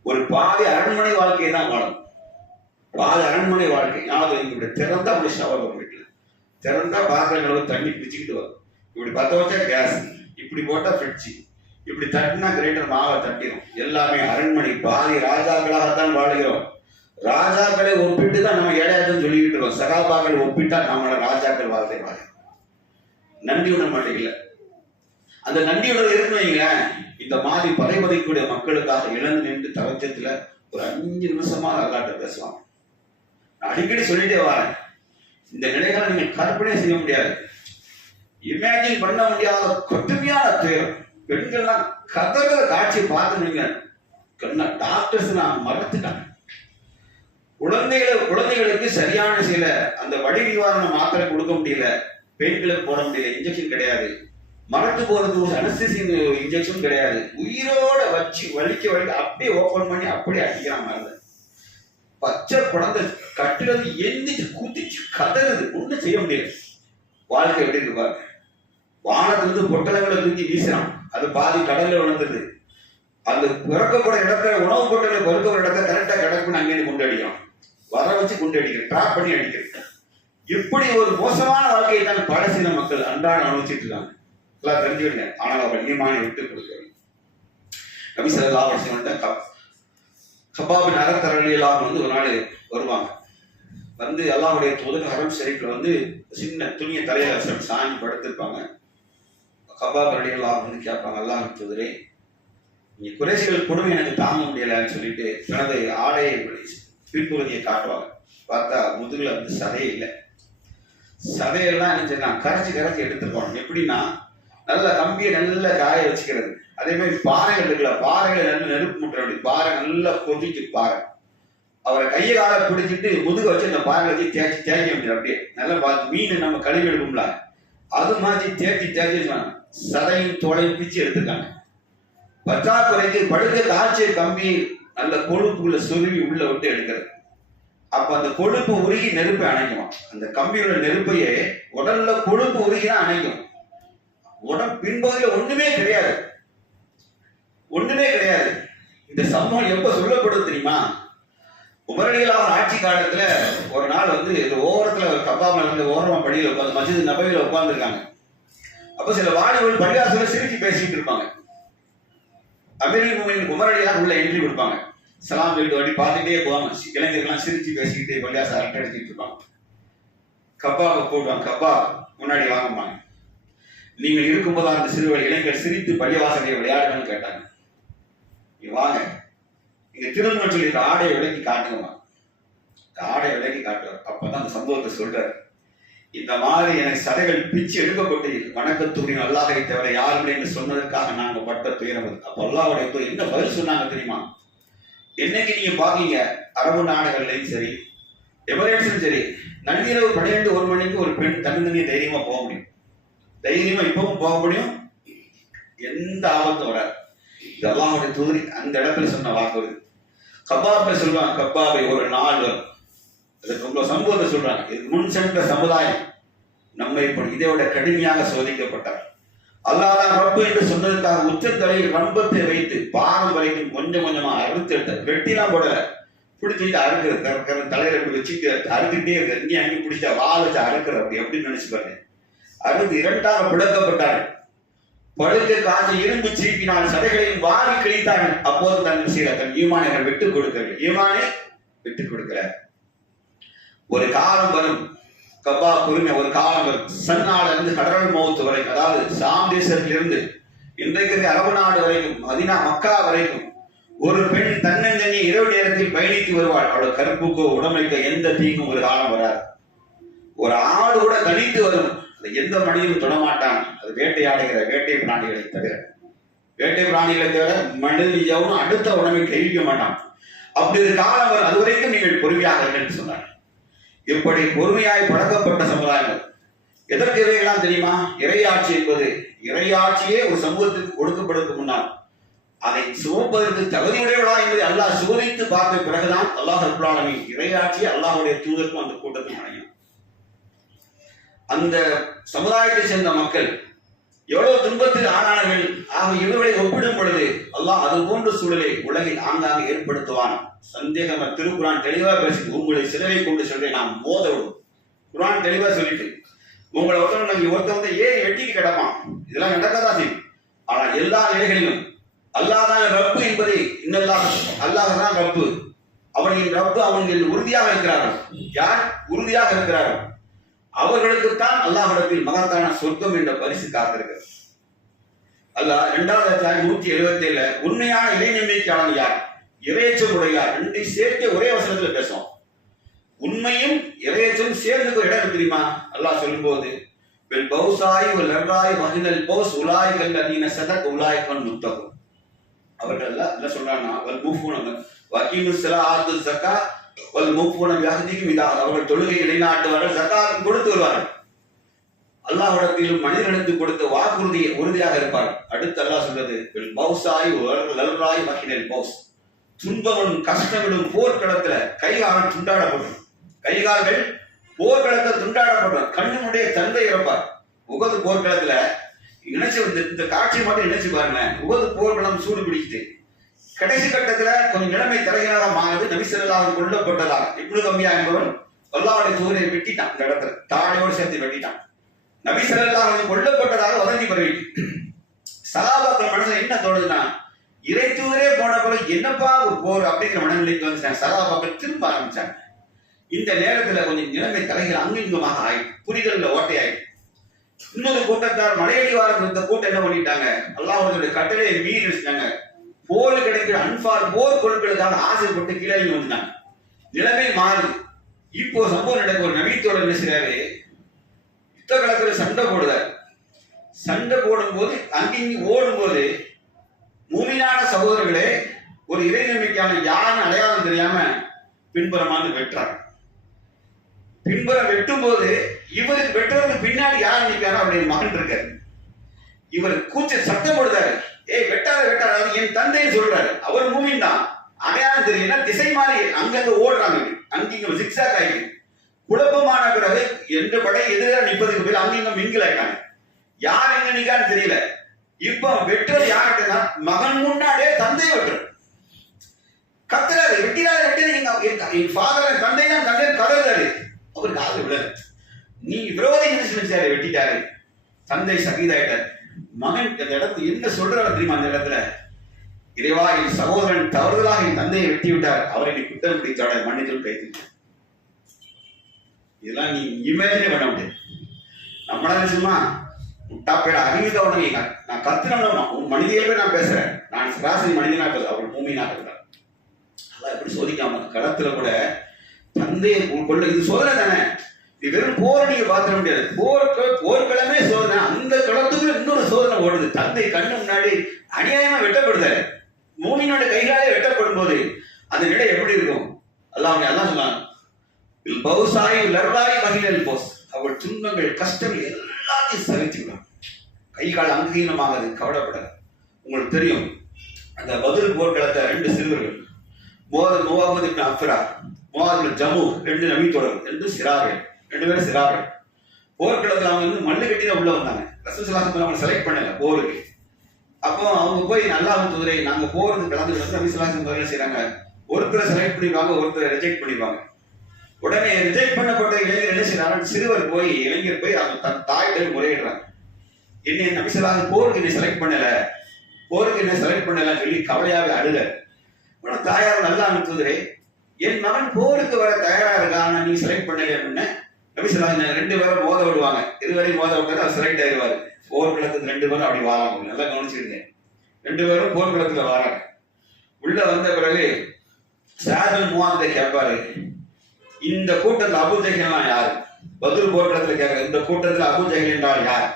ஒரு பாதி அரண்மனை வாழ்க்கையை தான் வாழும். பாதி அரண்மனை வாழ்க்கை. இப்படி திறந்தா அப்படி ஷவர் வரும், வீட்டுல திறந்தா பாத்திரங்கள் தண்ணி பிடிச்சிக்கிட்டு வரும், இப்படி பத்த வச்சா கேஸ், இப்படி போட்டா ஃப்ரிட்ஜ், இப்படி தட்டினா கிரைண்டர் மாவை தட்டிடும். எல்லாமே அரண்மனை, பாதி ராஜாக்களாகத்தான் வாழ்கிறோம். ராஜாக்களை ஒப்பிட்டு தான் நம்ம ஏழையாதுன்னு சொல்லிக்கிட்டு இருக்கோம். சகாபாக்கள் ஒப்பிட்டா நம்மள ராஜாக்கள் வாழ்க்கை வாழ நன்றி உணர மாட்டேங்கல. அந்த நன்றியுணர்வு இருக்குன்னு வைங்களேன், இந்த மாதிரி பதைபதைக்கூடிய மக்களுக்காக இழந்து நின்று தவச்சத்துல ஒரு 5 நிமிஷமா அல்லாட்ட பேசுவாங்க. நான் அடிக்கடி சொல்லிட்டே வரேன், இந்த நிலைகளை நீங்க கற்பனை செய்ய முடியாது, இமேஜின் பண்ண முடியாத கடுமையான துயரம். பெண்கள்லாம் கதற காட்சியை பார்த்துனீங்க, டாக்டர்ஸ் நான் மறந்துட்டாங்க. குழந்தைகளுக்கு சரியான சில அந்த வலி நிவாரண மாத்திரை கொடுக்க முடியல, பெயின்கில்லர் போட முடியல, இன்ஜெக்ஷன் கிடையாது, மறந்து போறது ஒரு அனஸ்தீசியா இன்ஜெக்ஷன் கிடையாது. உயிரோட வச்சு வலிக்க அப்படியே ஓபன் பண்ணி அப்படியே அடிக்கிறாங்க. பச்சை குழந்தை கட்டுறது எந்திச்சு குதிச்சு கதறது, ஒன்றும் செய்ய முடியாது. வாழ்க்கை எப்படி இருக்கு பாருங்க. வானத்திலிருந்து பொட்டலங்களை தூக்கி வீசுறான், அது பாதி கடல்ல விழுந்துருது. அந்த பிறக்கப்பட இடத்துல உணவு பொட்டலை பொறுக்கிற இடத்த கரெக்டா கிடக்குன்னு அங்கே கொண்டு அடிக்கும், வர வச்சு கொண்டு அடிக்கிறேன், டிராப் பண்ணி அடிக்கிறேன். இப்படி ஒரு மோசமான வாழ்க்கையை தான் பழசின மக்கள் அன்றாடம் அனுபவிச்சுட்டு இருக்காங்க. எல்லாம் தெரிஞ்சுடுங்க. ஆனால் அவர் ஈமானை விட்டு கொடுக்கிறார். நபி ஸல்லல்லாஹு அலைஹி வஸல்லம் கபாபின் அறத்தரலியெல்லாம் ஒரு நாள் வருவாங்க. வந்து அல்லாஹ்வுடைய தூதர் ஹரம் ஷரீஃப்ல சின்ன துணியை தலையில சாஞ்சி படுத்திருப்பாங்க. கபாப் ரலியல்லாஹு கேட்பாங்க, அல்லாஹ் தூதரே, நீ குறைசிகள் கொடுமை எனக்கு தாங்க முடியலன்னு சொல்லிட்டு தனது ஆடையை பிற்பகுதியை காட்டுவாங்க. பார்த்தா முதுகுல சதையே இல்லை. சதையெல்லாம் நினைச்சிருக்காங்க, கரைச்சி எடுத்துருப்பாங்க. எப்படின்னா நல்ல கம்பியை நல்ல காய வச்சுக்கிறது. அதே மாதிரி பாறைகள் இருக்குல்ல, பாறைகளை நல்ல நெருப்பு முட்டுற அப்படி பாறை நல்லா கொதிச்சு பாறை, அவரை கையை காலை பிடிச்சிட்டு முதுக வச்சு அந்த பாறை வச்சு தேய்க்க முடியாது. அப்படியே நல்லா பார்த்து மீன் நம்ம கழுவி எடுக்கும்ல, அது மாதிரி தேய்ச்சி சதையும் தோலையும் பிச்சு எடுத்துருக்காங்க. பற்றாக்குறைக்கு படுக்க காய்ச்சிய கம்பி நல்ல கொழுப்புக்குள்ள சொருவி உள்ள விட்டு எடுக்கிறது. அப்ப அந்த கொழுப்பு உருகி நெருப்பை அணைக்கும். அந்த கம்பியோட நெருப்பையே உடல்ல கொழுப்பு உருகிதான் அணைக்கும். உடல் பின்பகுதியில ஒண்ணுமே கிடையாது. இந்த சம்பவம் எப்ப சொல்லப்படுது தெரியுமா? உமரடிகளாக ஆட்சி காலத்துல ஒரு நாள் இந்த ஓரத்துல கபாமல் ஓரமா படியில உட்காந்து மஸ்ஜித் நபவியில உட்கார்ந்துருக்காங்க. அப்ப சில வாலிபர்கள் பள்ளிவாசல சிரிச்சு பேசிட்டு இருப்பாங்க. அமீருல் முஃமினீன் உமரடிகளாக உள்ள என்ட்ரி கொடுப்பாங்க. சலாம் சொல்லிட்டு வண்டி பார்த்துட்டே போவாங்க. இளைஞர்கள்லாம் சிரிச்சு பேசிக்கிட்டு பள்ளிவாச அரட்டை அடிச்சுட்டு இருப்பாங்க. கப்பாவை போடுவாங்க, கப்பா முன்னாடி வாங்கம்பாங்க. நீங்க இருக்கும்போது அந்த சிறுவர் இளைஞர் சிரித்து பள்ளிவாசலை விளையாடுன்னு கேட்டாங்க. நீ வாங்க, நீங்க திருமணம் சொல்லி ஆடையை விலைக்கு காட்டுங்கம்மா. ஆடையை விலைக்கு காட்டுவார். அப்பதான் அந்த சம்பவத்தை சொல்றாரு. இந்த மாதிரி எனக்கு சதைகள் பிச்சு எடுக்கப்பட்டு வணக்கத்துக்குரிய அல்லாஹை தவிர யாருமே என்று சொன்னதற்காக நாங்க பட்ட துயரம். அப்ப அல்லாஹ்வுடைய என்ன பதில் சொன்னாங்க தெரியுமா? என்னைக்கு நீங்க பாக்கீங்க அரபு நாடுகள்லையும் சரி, எமிரேட்ஸ்லும் சரி, நள்ளிரவு 12-1 மணிக்கு ஒரு பெண் தன்னந்தனியா தைரியமா போக முடியும். தைரியமா இப்பவும் போக முடியும், எந்த ஆபத்தும் வராது. இது அல்லாஹ்வுடைய தூதர் அந்த இடத்துல சொன்ன வாக்கு. கபாபை சொல்றாங்க, கபாபை ஒரு நாள் வரும். அதுக்கு சம்பவத்தை சொல்றாங்க. இதுக்கு முன் சென்ற சமுதாயம் நம்மை இதை விட கடுமையாக சோதிக்கப்பட்டார். அல்லாஹ் தான் ரப்பு என்று சொன்னதுக்காக உச்சத்தலையில் ரம்பத்தை வைத்து பாரம் வரைக்கும் கொஞ்சம் கொஞ்சமா அறுத்து எடுத்தார். வெட்டிலாம் போடல, பிடிச்சிட்டு அறுக்கிறது. தலையில வச்சுட்டு அறுத்துட்டே இருக்கு. இங்கே அங்கே பிடிச்சா வாழ வச்சு அறுக்கிறது. அப்படி எப்படி நினைச்சு பாருங்க. அறுத்து 2ஆக பிளக்கப்பட்டார். படுக்க காஞ்ச இரும்பு சீப்பினால் சதைகளையும் வாரி கிழித்தார்கள். அப்போது தன் ஈமானை விட்டுக் கொடுக்கிறார். ஈமானை விட்டுக் கொடுக்கிறார். ஒரு காலம் வரும், கபா பொறுமை, ஒரு காலம் வரும். சன்னால இருந்து கடல் மௌத்து வரைக்கும், அதாவது சாம் தேசத்திலிருந்து இன்றைக்கு அரபு நாடு வரைக்கும், மதீனா மக்கா வரைக்கும் ஒரு பெண் தன்னந்தனியை இரவு நேரத்தில் பயணித்து வருவாள். அவளோட கருப்புக்கோ உடமைக்கோ எந்த தீங்கும் ஒரு காலம் வராது. ஒரு ஆடு கூட தனித்து வரும், எந்த மனிதனும் தொடமாட்டான். அது வேட்டையாடுகிற வேட்டை பிராணிகளை தவிர, வேட்டை பிராணிகளை தவிர மனிதன் எவனும் அடுத்த உடம்பை கைவிக்க மாட்டான். அப்படி ஒரு காலம் வரும். அது வரைக்கும் நீங்கள் பொறுமையாக என்று சொன்னார். இப்படி பொறுமையாய் பழக்கப்பட்ட சமுதாயங்கள் எதற்கு இவைகளாம் தெரியுமா? இறையாட்சி என்பது, இறையாட்சியே ஒரு சமூகத்துக்கு கொடுக்கப்படுவதற்கு முன்னால் அதை சுமப்பதற்கு தகுதியுடையவளா என்பதை அல்லாஹ் சோதித்து பார்த்த பிறகுதான் அல்லாஹ் ரப்பல் ஆலமீன் இறையாட்சியை அல்லாஹ்வுடைய தூதருக்கும் அந்த கூட்டத்தில் அடையும். அந்த சமுதாயத்தை சேர்ந்த மக்கள் எவ்வளவு துன்பத்தில் ஆனார்கள். ஆக இவர்களை ஒப்பிடும் பொழுது அல்லாஹ் அது போன்ற சூழலை உலகில் ஆங்காங்கே ஏற்படுத்துவான். சந்தேகம். திருக்குரான் தெளிவா பேசி, உங்களை சிலரை கொண்டு சொல்லி நாம் மோத விடும். குரான் தெளிவா சொல்லிட்டு உங்களை ஒருத்தவங்க ஏன் வெட்டிக்கு கிடப்பான். இதெல்லாம் நடக்கதான் செய்யும். ஆனா எல்லா நிலைகளிலும் அல்லாஹ் தான் ரப்பு என்பதை இன்னல்லாஹ், அல்லாஹ் தான் ரப்பு, அவனின் ரப்பு அவனில் உறுதியாக இருக்கிறார்கள். யார் உறுதியாக இருக்கிறார்கள் அவர்களுக்குத்தான் அல்லாஹ்விடத்தில் மகத்தான சொர்க்கம் என்ற பரிசு காத்திருக்கிறது. அல்லாஹ் 2வது அத்தியாயம் 177 உண்மையான இறை நம்பிக்கையாளன் யார், இறையச்சம் உடையார், ரெண்டையும் சேர்த்து ஒரே வசனத்துல பேசுவோம். உண்மையும் இறையச்சம் சேர்ந்து ஒரு இடம் தெரியுமா? அல்லாஹ் சொல்லும்போது வெல் பௌசாய் வல் லர்ராய் வஹினல் பௌஸ் உலாய்கல் லதீன ஸதக் உலாய்கன் முத்தகும். அவர்கள் என்ன சொல்றாங்கன்னா வல் மூஃபூன வகீமுஸ் ஸலாத்து ஸக்கா வல் மூஃபூன பிஅஹ்திஹிம் இதா, அவர்கள் தொழுகை நிலைநாட்டுவார்கள், ஸகாத் கொடுத்து வருவார்கள், அல்லாஹ்விடத்திலும் மனிதர்களுக்கு கொடுத்த வாக்குறுதியை உறுதியாக இருப்பார்கள். அடுத்து அல்லாஹ் சொல்றது வெல் பௌசாய் வல் லர்ராய் வஹினல் பௌஸ், துன்பங்களும் கஷ்டங்களும் போர்க்களத்துல கைகால் துண்டாடப்படும், கைகால்கள் போர்க்களத்தில் துண்டாடப்படும். கண்ணுடைய தந்தை இறப்பார். உகது போர்க்களத்துல நினைச்சு இந்த காட்சி மட்டும் நினைச்சு பாருங்க. உகது போர்க்களம் சூடு பிடிக்குது. கடைசி கட்டத்துல கொஞ்சம் நிலைமை தலைகளாக மாறுது. நபி ஸல்லல்லாஹு அலைஹி வஸல்லம் கொல்லப்பட்டதாக இப்னு கம்யா என்பவன் அல்லாஹ்வுடைய தூதரை வெட்டிட்டான். இந்த இடத்துல தாடியோடு சேர்த்து வெட்டிட்டான். நபி ஸல்லல்லாஹு அலைஹி வஸல்லம் கொல்லப்பட்டதாக வதந்தி பரவிட்டு சஹாபாக்கள் மனசுல என்ன தோணுதுன்னா, இறை தூதரே போன பிறகு என்னப்பா ஒரு போர் அப்படிங்கிற மனநிலைக்கு வந்துட்டாங்க. சஹாபாக்கள் திரும்ப ஆரம்பிச்சாங்க. இந்த நேரத்துல கொஞ்சம் நிலைமை தலைகள் அங்கிங்கமாக ஆயிடுச்சு, புரிதல்ல ஓட்டையாயிடுச்சு. இன்னொரு கூட்டத்தார் மலையடி வாரம் இந்த கூட்டம் என்ன பண்ணிட்டாங்க, அல்லாஹ்வுடைய கட்டளையை மீறி வச்சுட்டாங்க. போர் கிடைக்கிற அன்பால் போர் பொருட்களுக்காக ஆசைப்பட்டு கீழே வந்துட்டாங்க. நிலைமை மாறுது. இப்போ சம்பவம் நடக்க ஒரு நபித்தோட என்ன செய்யறாரு, யுத்த களத்துல சண்டை போடுறாரு. சண்டை போடும் போது அங்கிங்கி ஓடும் போது மூமினான சகோதரர்களே ஒரு இறை நம்பிக்கையான யாருன்னு அடையாளம் தெரியாம பின்புறமாக வெட்டுறாங்க. பின்புறம் வெட்டும் போது இவருக்கு வெட்டுறதுக்கு பின்னாடி யார் நிற்கிறாரோ அவருடைய மகன் இருக்காரு. இவர் கூச்ச சத்தம் போடுறாரு, ஏய் வெட்டாத வெட்டாத, என் தந்தைன்னு சொல்றாரு. அவர் மூமின் தான், அடையாளம் தெரியல, திசை மாறி அங்கங்க ஓடுறாங்க. அங்கிங்க சிக்ஸாக் ஆயிடுது. குழப்பமான பிறகு எந்த படை எதிராக நிற்பதுக்கு பேர் அங்கிங்க மிங்கில் ஆயிட்டாங்க. யார் எங்க நிக்கான்னு தெரியல. இப்ப வெட்டுறது யார்கிட்டனா மகன் முன்னாடியே தந்தையை வெட்டுறது. கத்துறாரு, வெட்டினாரு வெட்டி என் ஃபாதர் தந்தை தான் தந்தை கதறாரு. அவருக்கு ஆறு விழல. நீ விரோதி நினைச்சாரு, வெட்டிட்டாரு, தந்தை சகிதாயிட்டார். மகன் அந்த இடத்துல என்ன சொல்றாரு தெரியுமா? அந்த இடத்துல இறைவா என் சகோதரன் தவறுதலாக என் தந்தையை வெட்டி விட்டார், அவரை நீ குற்றம் பிடித்தாட மன்னித்து கைது. இதெல்லாம் நீ இமேஜினே பண்ண முடியாது. நம்மளால சும்மா முட்டாப்பேட அறிவிக்க உடனே நான் கத்துனோம்னா உன் மனிதியவே நான் பேசுறேன், நான் சராசரி மனிதனா பேசுறேன், அவர் பூமியினா இருக்கிறார். அதான் எப்படி சோதிக்காம களத்துல கூட தந்தையை கொள்ள இது சோதனை தானே. இது வெறும் போர் நீங்க பார்த்துட முடியாது. போர்க்களமே சோதனை. அந்த களத்துக்குள்ள இன்னொரு சோதனை ஓடுது. தந்தை கண்ணு முன்னாடி அநியாயமா வெட்டப்படுதாரு. மூமினோட கைகாலே வெட்டப்படும் போது அந்த நிலை எப்படி இருக்கும்? அல்லாஹ் அல்லாஹ் சொன்னான் பௌசாய் லர்ராய் வஹினல் பௌஸ், அவள் துன்பங்கள் கஷ்டங்கள் எல்லாத்தையும் சகிச்சுக்கலாம். கை கால் அங்கீனமாகுது, கவலைப்படாது. உங்களுக்கு தெரியும் அந்த பத்ர் போர்க்களத்தை 2 சிறுவர்கள் முஹம்மது இப்னு அஃப்ரா, முஹம்மது ஜமு, 2 நபித்தோழர்கள், 2 சிறார்கள், 2 பேரும் சிறார்கள். போர்க்களத்தில் அவங்க வந்து மண்ணு கட்டி தான் உள்ள வந்தாங்க. ரசூல் ஸல்லல்லாஹு அலைஹி வஸல்லம் அவங்க செலக்ட் பண்ணல போருக்கு. அப்போ அவங்க போய் அல்லாஹ்வின் தூதரை நாங்க போருக்கு கலந்து நபி ஸல்லல்லாஹு அலைஹி வஸல்லம் என்ன செய்றாங்க, ஒருத்தரை செலக்ட் பண்ணிடுவாங்க, ஒருத்தரை ரிஜெக்ட் பண்ணிடுவாங்க. உடனே ரிஜெக்ட் பண்ணப்பட்ட இளைஞர் என்ன செய்யறாங்க, இளைஞர் போய் அவங்க தன் தாயிட்ட முறையிடுறாங்க. என்ன நபி ஸல்லல்லாஹு அலைஹி வஸல்லம் போருக்கு என்ன செலக்ட் பண்ணல சொல்லி கவலையாவே அழுக. உடனே தாயார் அல்லாஹ்வின் தூதரே என் மகன் போருக்கு வர தயாரா இருக்காங்க, நீ செலக்ட் பண்ணல அப்படின்னு நபி ஸல்லல்லாஹு அலைஹி வஸல்லம் 2 பேரும் மோத விடுவாங்க. இதுவரையும் மோத விட்டாரு, அவர் செலக்ட் ஆயிடுவாரு. போர்க்களத்துக்கு 2 பேரும் அப்படி வாராங்க. நல்லா கவனிச்சிருந்தேன். 2 பேரும் போர்க்களத்துல வராங்க. உள்ள வந்த பிறகு சாதல் முஹம்மதை கேட்பாரு, இந்த கூட்டத்தில் அபூ ஜஹல் யாரு? பத்ர் போர்க்களத்துல கேட்கிற இந்த கூட்டத்தில் அபூ ஜஹல் என்றால் யார்?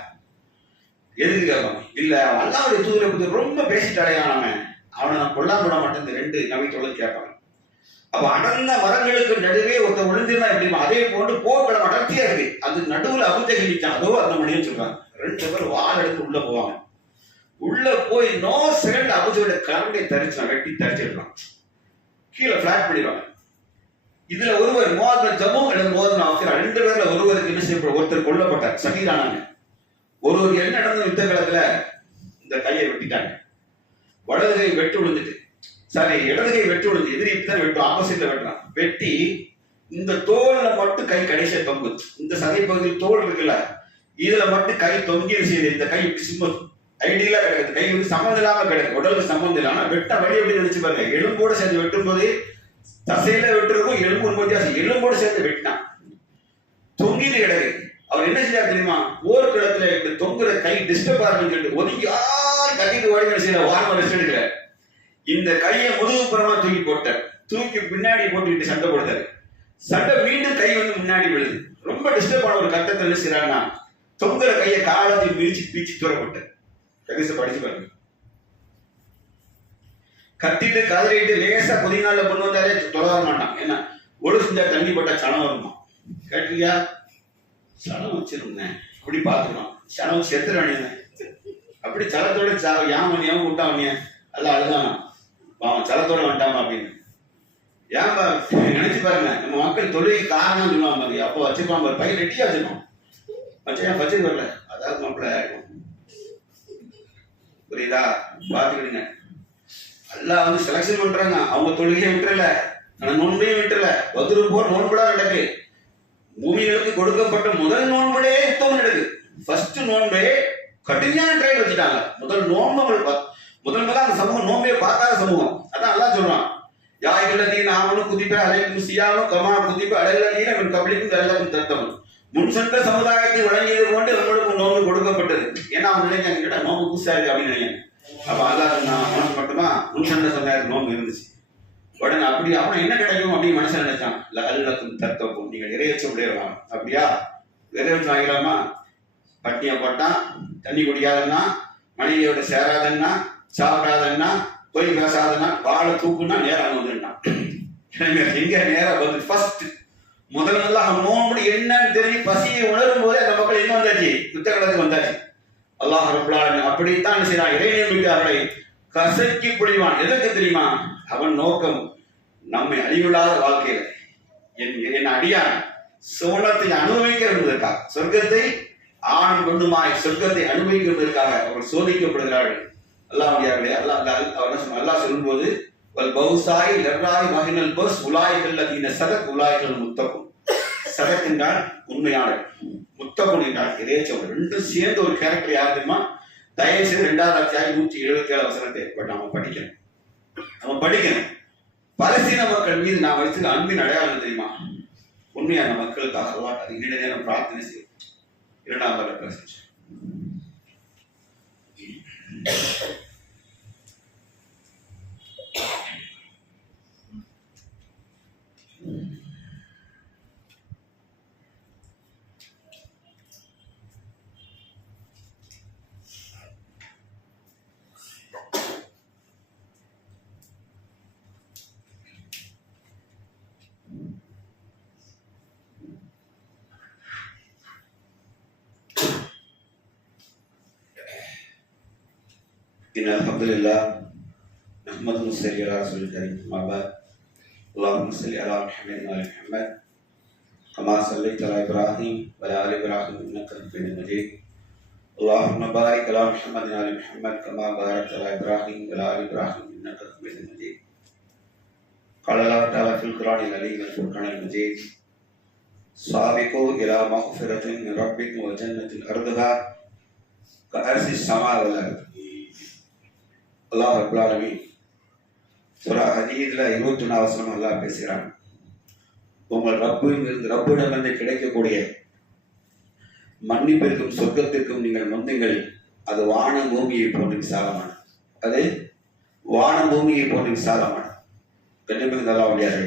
எதுக்கு கேட்பாங்க? இல்ல அல்லாஹ்வுடைய தூதரை பத்தி ரொம்ப பேசிட்டாடையானவன், அவனை நான் கொல்லாம விட மாட்டேன். இந்த 2 நபித்தோழர்கள் கேட்பாங்க. அப்ப அடர்ந்த மரங்களுக்கு நடுவே ஒருத்தர் விழுந்திருந்தா எப்படிமா அதே போன்று போர்க்களம் அடர்த்தியா இருக்கு, அது நடுவுல அபூ ஜஹல் நிற்கான். அதோ அந்த மணின்னு சொல்றாங்க. 2 பேர் வாள் எடுத்து உள்ள போவாங்க. உள்ள போய் நோ செகண்ட் அபூ ஜஹலுடைய கரண்டை வெட்டி தரிச்சிடலாம், கீழே பிளாட் பண்ணிடுவாங்க. இதுல ஒருவர் முஹம்மது ஜமு அல்லது முஹம்மது அஃப்ரா 2 பேர்ல ஒருவருக்கு என்ன செய்யப்படும், ஒருத்தர் கொல்லப்பட்டார், ஷஹீதானாங்க. ஒருவர் என்ன நடந்த யுத்த காலத்துல இந்த கையை வெட்டிட்டாங்க. வலது கை வெட்டு விழுந்துட்டு, சாரி இடது கை வெட்டு விழுந்து, எதிரி தான் வெட்டும், ஆப்போசிட்ல வெட்டுறான். வெட்டி இந்த தோல்ல மட்டும் கை கடைசியா தொங்கு. இந்த சதை பகுதியில் தோல் இருக்குல்ல, இதுல மட்டும் கை தொங்கி செய்யுது. இந்த கை சும்மா ஐடியலா கிடையாது. கை வந்து சம்மந்தம் இல்லாம கிடையாது, உடலுக்கு சம்மந்தம் இல்லை. ஆனா வெட்ட வழி எப்படி நினைச்சு பாருங்க, எலும்போட சேர்ந்து வெட்டும் போது தசையில வெட்டுறதுக்கும் எலும்பு வித்தியாசம். எலும்போடு சேர்த்து வெட்டினான். தொங்கிட்டு கிடக்கு. அவர் என்ன செஞ்சார் தெரியுமா? ஓர் கிடத்துல இப்படி தொங்குற கை டிஸ்டர்ப் ஆகுதுன்னு சொல்லிட்டு ஒதுங்கி கட்டிட்டு ஓடி செய்யற வாரம் ரெஸ்ட் எடுக்கல. இந்த கையை முதுகுப்புறமா தூக்கி போட்டார். தூக்கி பின்னாடி போட்டுக்கிட்டு சண்டை போடுத்தாரு. சண்டை மீண்டும் கை வந்து முன்னாடி விழுது. ரொம்ப டிஸ்டர்ப் ஆன ஒரு கட்டத்தில் என்ன செய்யறாங்கன்னா தொங்குற கையை காலத்தை பிரிச்சு பீச்சு தூரப்பட்டார். கடைசி படிச்சு பாருங்க. கத்திட்டு கதறிட்டு லேசா புதினால கொண்டு வந்தாலே தொட மாட்டான். என்ன ஒழு செஞ்சா தண்ணி போட்டா சனம் வருமா? கேட்டியா? சனம் வச்சிருந்தேன் அப்படி பாத்துக்கணும். சனம் செத்துறானே அப்படி சலத்தோட ஏன் விட்டாவனிய அல்ல அழுதானா அவன் சலத்தோட வந்துட்டாமா அப்படின்னு. ஏன்பா நினைச்சு பாருங்க, நம்ம மக்கள் தொழில் காரணம் சொல்லுவாங்க மாதிரி. அப்போ வச்சிருப்பான் பாரு, பையன் ரெட்டியா வச்சிருக்கோம். வச்சா பச்சை வரல, அதாவது மாப்பிள்ள புரியுதா? பாத்துக்கிடுங்க. எல்லாம் வந்து செலக்ஷன் பண்றாங்க. அவங்க தொழுகையை விட்டுறல, நோன்பையும் விட்டுறல. ஒருத்தரு போர் நோன்புடா நடக்கு. பூமியிலிருந்து கொடுக்கப்பட்ட முதல் நோன்புலே யுத்தம் நடக்குது. ஃபர்ஸ்ட் நோன்பே கடுமையான ட்ரையல் வச்சுட்டாங்க. முதல் முதல்ல அந்த சமூகம் நோன்பே பார்க்காத சமூகம். அதான் எல்லாம் சொல்றான், யாய்களதீன் ஆமனு குதிப்ப அலைக்கும் சியாமு கமா குதிப்ப அலைலதீன மின் கபலிக்கும் எல்லாரும் தத்தம். முன் சென்ற சமுதாயத்தை வழங்கியது கொண்டு நம்மளுக்கு நோன்பு கொடுக்கப்பட்டது. ஏன்னா அவங்க நினைக்காங்க கேட்டா நோன்பு புதுசா இருக்கு அப்படின்னு நினைக்காங்க. அப்ப அல்லாஹ் உனக்கு மட்டுமா முன் சென்ற சமுதாயத்துக்கு நோன்பு இருந்துச்சு. உடனே அப்படி அப்புறம் என்ன கிடைக்கும் அப்படின்னு மனுஷன் நினைச்சான். அல்லக்கும் தத்தப்பும், நீங்கள் இறையச்சம் உடையலாம். அப்படியா? இறையச்சம் ஆகிடலாமா? பட்டியை போட்டான், தண்ணி குடிக்காதன்னா, மனைவியோட சேராதன்னா, சாப்பிடாதன்னா, போய் பேசாதன்னா, வாழை தூக்குன்னா நேரம் வந்துட்டான். எங்க நேரம் வந்து ஃபர்ஸ்ட் முதல்ல அவன் நோன்பு என்னன்னு தெரியும் பசியை உணரும் போதே அந்த மக்கள் என்ன வந்தாச்சு? யுத்தகலத்துக்கு வந்தாச்சு. அல்லாஹ் ரப்பல் ஆலமீன் அப்படித்தான் செய்யறான். இறைநேமிக்காரரை கசக்கி புரிவான். எதற்கு தெரியுமா? அவன் நோக்கம் நம்மை அழிவில்லாத வாழ்க்கையில என் அடியான் சோனத்தை அனுபவிக்க என்பதற்காக, சொர்க்கத்தை ஆணும் கொண்டுமாய் சொர்க்கத்தை அனுபவிக்க என்பதற்காக அவர்கள் சோதிக்கப்படுகிறார்கள். அல்லாஹ் முடியார்களே. அல்லாஹ் சொல்லும் போது பௌசாய் லர்ராய் மகினல் பஸ் உலாய்கள் அதீன சதக் உலாய்கள் முத்தக்கும். சதக் என்றால் உண்மையான, முத்தகுன் என்றால் இறைச்சம். ரெண்டும் சேர்ந்து ஒரு கேரக்டர் யார் தெரியுமா? தயவு செய்து 2வது அத்தியாயம் 177 வசனத்தை நம்ம படிக்கணும். பலஸ்தீன மக்கள் மீது நான் வச்சிருக்க அன்பின் அடையாளம் தெரியுமா? உண்மையான மக்களுக்காக அல்லாஹ் அது நீண்ட நேரம் பிரார்த்தனை செய்யும். 2வது பேச إن الحمد لله نحمده ونصلي على رسول الكريم أما بعد اللهم صل على محمد وعلى محمد كما صليت على إبراهيم وعلى آل إبراهيم إنك حميد مجيد اللهم بارك على محمد وعلى محمد كما باركت على إبراهيم وعلى آل إبراهيم إنك حميد مجيد قال الله تعالى في القرآن العظيم والفرقان المجيد سابقوا إلى مغفرة من ربكم وجنة أرضها كأرض السماء والأرض. அல்லாஹ் ரப்பல் ஆலமீன் சூரா ஹதீத்ல 24 வசனம் அல்லாஹ் பேசுகிறான். உங்கள் ரப்பிடமிருந்து கிடைக்கக்கூடிய மன்னிப்பிற்கும் சொர்க்கத்திற்கும் நீங்கள் நொந்துங்கள். அது வான பூமியை போன்று விசாலமான, அது வான பூமியை போன்று விசாலமான. கண்டிப்பாக அல்லாஹ்வுடையாரே,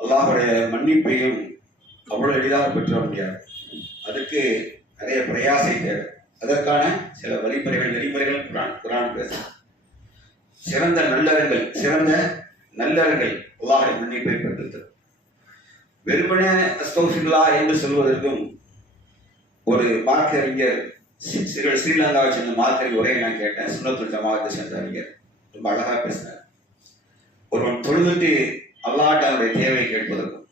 அல்லாஹ்வுடைய மன்னிப்பையும் அவ்வளவு எளிதாக பெற்ற முடியாது. அதுக்கு நிறைய பிரயாசை தேவை. அதற்கான சில வழிமுறைகள் நெறிமுறைகள் குர்ஆன் பேச. சிறந்த நல்லறங்கள் அல்லாஹ்வை மன்னிப்பை பெற்றது. வெறுமனே அஸ்தக்ஃபிருல்லாஹ் என்று சொல்வதற்கும் ஒரு மார்க்க அறிஞர் ஸ்ரீலங்காவை சேர்ந்த மார்க்க அறிஞர் உரையை நான் கேட்டேன். சுன்னத்துல் ஜமாஅத்தை சேர்ந்த அறிஞர் ரொம்ப அழகா பேசினார். ஒருவன் தொழுதுட்டு அல்லாஹ்விடம் அவருடைய தேவை கேட்பதற்கும்,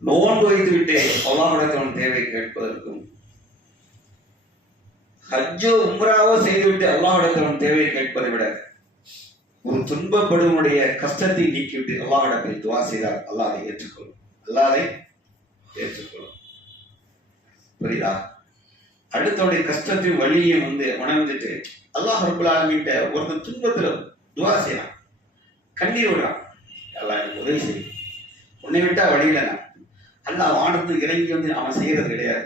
நோன்பு வைத்து விட்டு அல்லாஹ்விடத்தில் அவன் தேவை கேட்பதற்கும், ஹஜ்ஜோ உம்ராவோ செய்துவிட்டு அல்லாஹ்விடத்தில் தேவையை கேட்பதை விட ஒரு துன்பப்படுவனுடைய கஷ்டத்தை நீக்கிவிட்டு அல்லாஹ்விடத்தில் துவா செய்தார். அல்லாஹ் அதை ஏற்றுக்கொள்ளும். புரியுதா? அடுத்தவருடைய கஷ்டத்தையும் வழியையும் உணர்ந்துட்டு அல்லாஹ் ரப்பல் ஆலமீன் ஒருத்தன் துன்பத்துல துவா செய்யலாம். கண்ணீர் விடுறான். எல்லாம் எனக்கு உதவி செய்யும், உன்னை விட்டா வழியில நான். அல்லாஹ் வானத்துக்கு இறங்கி வந்து அவன் செய்யறது கிடையாது.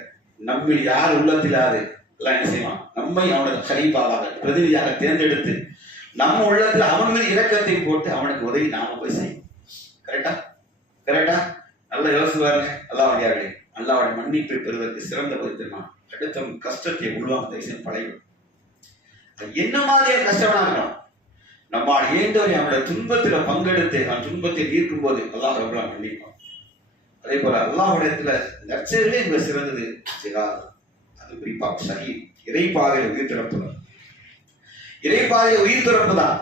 நம்மில் யார் உள்ளத்தில் யாரு எல்லாம் என்ன செய்வான், நம்மை அவனோட கலீஃபாவாக பிரதிநிதியாக தேர்ந்தெடுத்து நம்ம உள்ளத்துல அவன் மீது இரக்கத்தை போட்டு அவனுக்கு உதவி நாம போய் செய்யும். கரெக்டா? கரெக்டா? நல்லா யோசிச்சு பாருங்க. அல்லாஹ்வுடைய அல்லாஹ்வுடைய மன்னிப்பை பெறுவதற்கு சிறந்த பரிந்துமா அடுத்தவங்க கஷ்டத்தை உள்வாங்க தயவுசெய்து பழகும். என்ன மாதிரியான கஷ்டமா இருக்கணும், நம்மால் ஏந்தவரை அவனுடைய துன்பத்துல பங்கெடுத்து நான் துன்பத்தை தீர்க்கும் போது அல்லாஹ் ரப்பல் மன்னிப்பான். அதே போல அல்லாஹ்விடத்துல நற்செயலே மிக சிறந்தது ஜிஹாத். அது குறிப்பாக சரி இறைப்பாதையில உயிர் திறப்பு தான். இறைப்பாதைய உயிர் திறப்பு தான்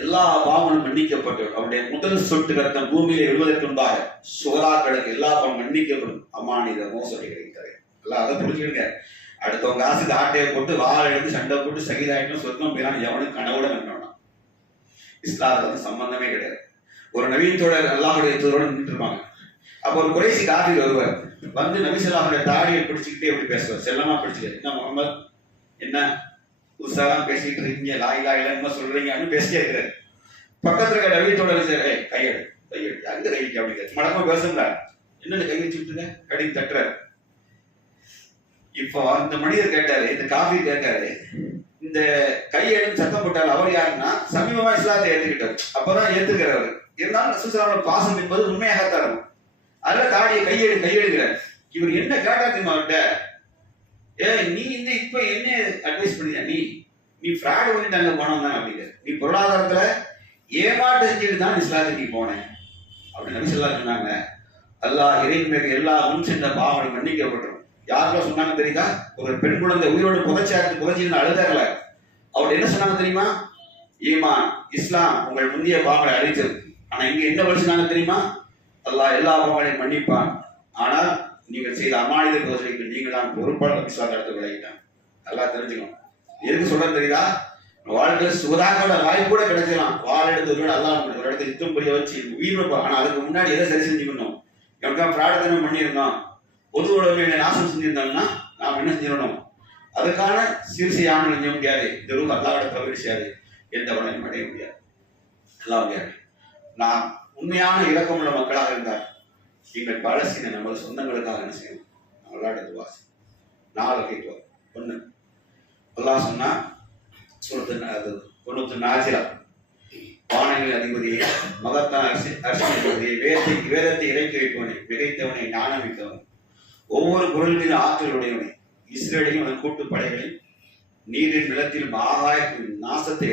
எல்லா பாவங்களும் மன்னிக்கப்பட்டு அவருடைய முதல் சொட்டு ரத்தம் பூமியில விழுவதற்கு முன்பாக சுகதாக்களுக்கு எல்லா பாவம் மன்னிக்கப்படும். அம்மானித மோசடிகளை தரை எல்லாம் அதை புரிஞ்சுடுங்க. அடுத்தவங்க காசுக்கு ஆட்டையை போட்டு வாழ எடுத்து சண்டை போட்டு சகிதாயிட்டும் சொர்க்கம் போயிடான்னு எவனுக்கு கனவுட கண்டோம்னா இஸ்லாத்துல வந்து சம்பந்தமே கிடையாது. ஒரு நவீனத்தோட அல்லாஹ்வுடைய தூதரோட நின்றுட்டு இருப்பாங்க. அப்போ ஒரு குறைசி காஃபிர் வருவார், வந்து நபி ஸல்லல்லாஹு தாடியை பிடிச்சிக்கிட்டே எப்படி பேசுவார், செல்லமா பிடிச்சிக்க, என்ன முகமது என்ன புதுசாலாம் பேசிட்டு இருக்கீங்க, லாயிலா இல்லைன்னு சொல்றீங்கன்னு பேசிட்டே இருக்கிறாரு. பக்கத்துல இருக்க நவீனத்தோட சரி கையெடு கையெடு அங்க கைக்கு அப்படி மடக்கமா பேசுங்களா, என்னன்னு கை வச்சுட்டு கடி தட்டுறாரு. இப்போ அந்த மனிதர் கேட்டாரு, இந்த காஃபி கேட்டாரு, இந்த கையெழுந்து சத்தம் போட்டார். அவர் யாருன்னா சமீபமா இஸ்லாத்தை ஏத்துக்கிட்டார். அப்பதான் ஏத்துக்கிறாரு. இருந்தாலும் ரசூலுல்லாஹி பாசம் என்பது உண்மையாகத்தான் இருக்கும். அதுல தாடியை கையெழுகிறார். இவர் என்ன கேட்டா தெரியுமா அவர்கிட்ட, நீ இந்த இப்ப என்ன அட்வைஸ் பண்ணியா, நீ ஃப்ராட் பண்ணிட்டு அங்க போனோம் தான் அப்படிங்கிற, நீ பொருளாதாரத்துல ஏமாற்றம் செஞ்சுட்டு தான் இஸ்லாத்துக்கு போனேன் அப்படின்னு நபி ஸல்லல்லாஹு சொன்னாங்க. அல்லாஹ் இறைவனுக்கு எல்லா முன் சென்ற பாவங்கள் மன்னிக்கப்பட்டிருக்கும். யாரெல்லாம் சொன்னாங்க தெரியுதா, ஒரு பெண் குழந்தை உயிரோடு புதைச்சிருந்து அழுதார்ல, அவர் என்ன சொன்னாங்க தெரியுமா, ஈமான் இஸ்லாம் உங்கள் முந்தைய பாவங்களை அழித்தது. ஆனா இங்க என்ன வழி சொன்னாங்க தெரியுமா, அல்லாஹ் எல்லா பாவங்களையும் மன்னிப்பான், ஆனால் நீங்கள் செய்த அமானித கோசைக்கு நீங்கள் தான் பொறுப்பாளர் இஸ்லாம் எடுத்து விளையிட்டான். நல்லா தெரிஞ்சுக்கணும். எதுக்கு சொல்ற தெரியுதா, வாழ்க்கையில் சுகதாக்களோட வாய்ப்பு கூட கிடைக்கலாம். வாழ் எடுத்து அல்லாஹ் ஒரு இடத்துல யுத்தம் புரிய வச்சு உயிர் வைப்பான். ஆனா அதுக்கு முன்னாடி எதை சரி செஞ்சுக்கணும், எனக்கா பிரார்த்தனை பண்ணியிருந்தோம், பொது உடம்பை நாசம் செஞ்சிருந்தோம்னா நாம் என்ன செஞ்சிடணும், அதுக்கான சீர் செய்யாமல் செய்ய முடியாது. இந்த ரூம் அல்லாவோட தவறு செய்யாது, எந்த வளையும் அடைய முடியாது. எல்லாம் முடியாது. நாம் உண்மையான இலக்கமுள்ள மக்களாக இருந்தார் எங்கள் பழசினை நம்ம சொந்தங்களுக்காக என்ன செய்யணும், நம்மளோட துவாசி 4 கேட்குவோம். 1 அல்லாஹ் சொன்னா சூரத்து நாசிலா, வானங்களின் அதிபதியை மகத்தான அரசியல் வேதத்தை இறக்கி வைப்பவனை மிகைத்தவனை ஞானமிக்கவன் ஒவ்வொரு பொருள் மீது ஆற்றல் உடையவனை இஸ்ரேலையும் அதன் கூட்டு படைகளையும் நீரின் நிலத்தில் ஆகாயத்தின் நாசத்தை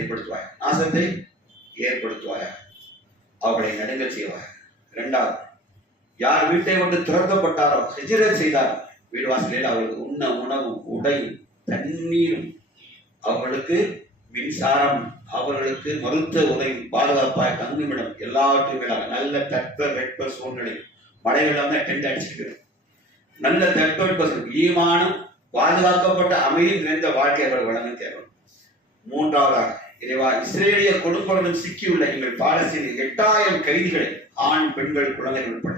ஏற்படுத்துவாயா அவர்களை நடுங்க செய்வாயா. 2வது, யார் வீட்டை கொண்டு துரத்தப்பட்டாரோ ஹிஜ்ரத் செய்தாரோ வீடு வாசலில் அவர்களுக்கு உண்ண உணவும் உடையும் தண்ணீரும் அவர்களுக்கு மின்சாரம் அவர்களுக்கு மருத்துவ உதவி பாதுகாப்பாக தங்குமிடம் எல்லாவற்றையும் மேலாக நல்ல தட்ப சூழ்நிலை மழை வெள்ளம் தான் டென்ட் அடிச்சுட்டு நல்ல தட்ப ஈமானும் பாதுகாக்கப்பட்ட அமைதி நிறைந்த வாழ்க்கை அவர்கள் வழங்க தேவை. 3வதாக இறைவா இஸ்ரேலிய கொடுங்கோலுடன் சிக்கியுள்ள எங்கள் பாலஸ்தீன 8000 கைதிகளை ஆண் பெண்கள் குழந்தைகள் உட்பட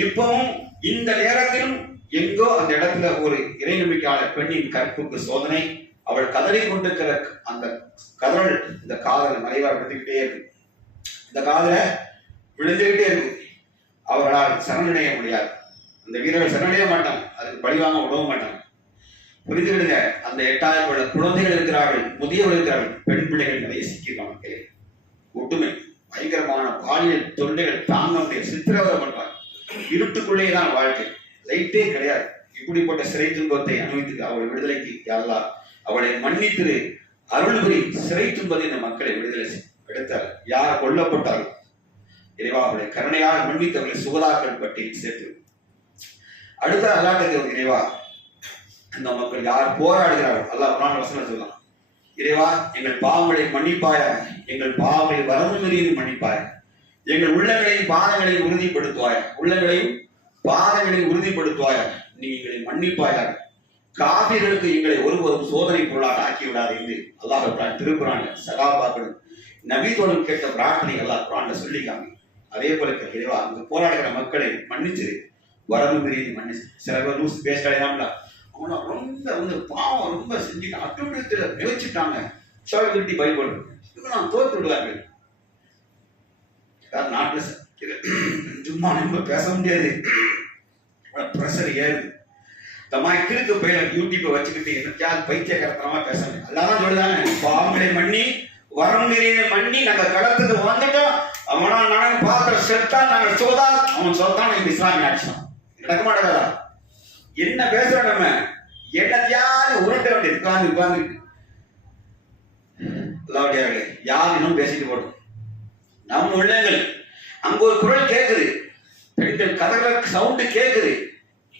இப்பவும் இந்த நேரத்திலும் எங்கோ அந்த இடத்துல ஒரு இறை நம்பிக்கையாளர் பெண்ணின் கற்புக்கு சோதனை, அவள் கதறி கொண்டிருக்கிற அந்த கதறல் இந்த காதல் மறைவா விழுந்துகிட்டே இருக்கு, இந்த காதல விழுந்துகிட்டே இருக்கு. அவர்களால் சரணடைய முடியாது, அந்த வீரர்கள் சரணடைய மாட்டாங்க, அதுக்கு பழிவாங்க உதவ மாட்டாங்க. புரிந்துவிடுங்க, அந்த 8000 குழந்தைகள் இருக்கிறார்கள், முதியவர்கள் இருக்கிறார்கள், பெண் பிள்ளைகள் நிறைய சிக்கியிருக்காங்க. ஒட்டுமை பயங்கரமான பாலியல் தொல்லைகள் தாங்க முடியாது, சித்திரவதை பண்றாங்க. இருட்டுக்குள்ளேயே தான் வாழ்க்கை, லைட்டே கிடையாது. இப்படிப்பட்ட சிறை துன்பத்தை அனுபவித்து அவள் விடுதலைக்கு அல்லாஹ் அவளை மன்னித்து அருள் புரி சிறை துன்பதை இந்த மக்களை விடுதலை எடுத்தார். யார் கொல்லப்பட்டார்கள் இறைவா அவளை கருணையாக மன்னித்து அவர்களை சுகதாக்கள் பட்டியலில் சேர்த்து. அடுத்த அல்லாஹ் இறைவா இந்த மக்கள் யார் போராடுகிறார்கள் அல்லாஹ் குர்ஆன் வசனம் சொல்லலாம், இறைவா எங்கள் பாவங்களை மன்னிப்பாயா, எங்கள் பாவங்களை வரம்பு மீறி மன்னிப்பாயா, எங்கள் உள்ளங்களையும் பாதங்களையும் உறுதிப்படுத்துவாயா, நீ எங்களை மன்னிப்பாயா, காபிர்களுக்கு எங்களை ஒருபோதும் சோதனை பொருளாக ஆக்கி விடாது என்று அல்லாஹ் திருக்குறான் சகாபாக்கள் நபிதோடு கேட்ட பிரார்த்தனை அல்லாஹ் குர்ஆன்ல சொல்லிக்காங்க. அதே போல இறைவா அங்கு போராடுகிற மக்களை மன்னிச்சு வரம்பு மீறி மன்னிச்சு. சில பேர் லூஸ் பேசுறாங்க, அவனை ரொம்ப பாவம் ரொம்ப செஞ்சுட்டு அட்டுத்துல நிகழ்ச்சிட்டாங்க, பைபிள் நான் தோத்து விடுவார்கள். நாட்டில் சும்மா நம்ம பேச முடியாது, ப்ரெஷர் ஏறுது. இந்த மாதிரி கிறுக்கு பயில யூடியூப்பை வச்சுக்கிட்டு என்னத்தையாவது பைத்தியகரத்தனமா பேச முடியும். அல்லாதான் சொல்லுதாங்க, பாவங்களை மண்ணி வரம்பெரிய மண்ணி நாங்க கடத்துக்கு வந்துட்டோம், அவனா நான் பார்க்கிற செத்தா நாங்கள் சோதா அவன் சொத்தான் எங்க இஸ்லாமிய ஆட்சி நடக்க மாட்டேங்கிறா. என்ன பேசுற நம்ம என்னத்தையாவது உருட்ட வேண்டிய உட்கார்ந்து அல்லாவுடையார்களே, யார் இன்னும் பேசிட்டு போட்டோம். நம்ம உள்ளங்கள் அங்க ஒரு குரல் கேட்குது, பெண்கள் கதற சவுண்டு கேட்குது.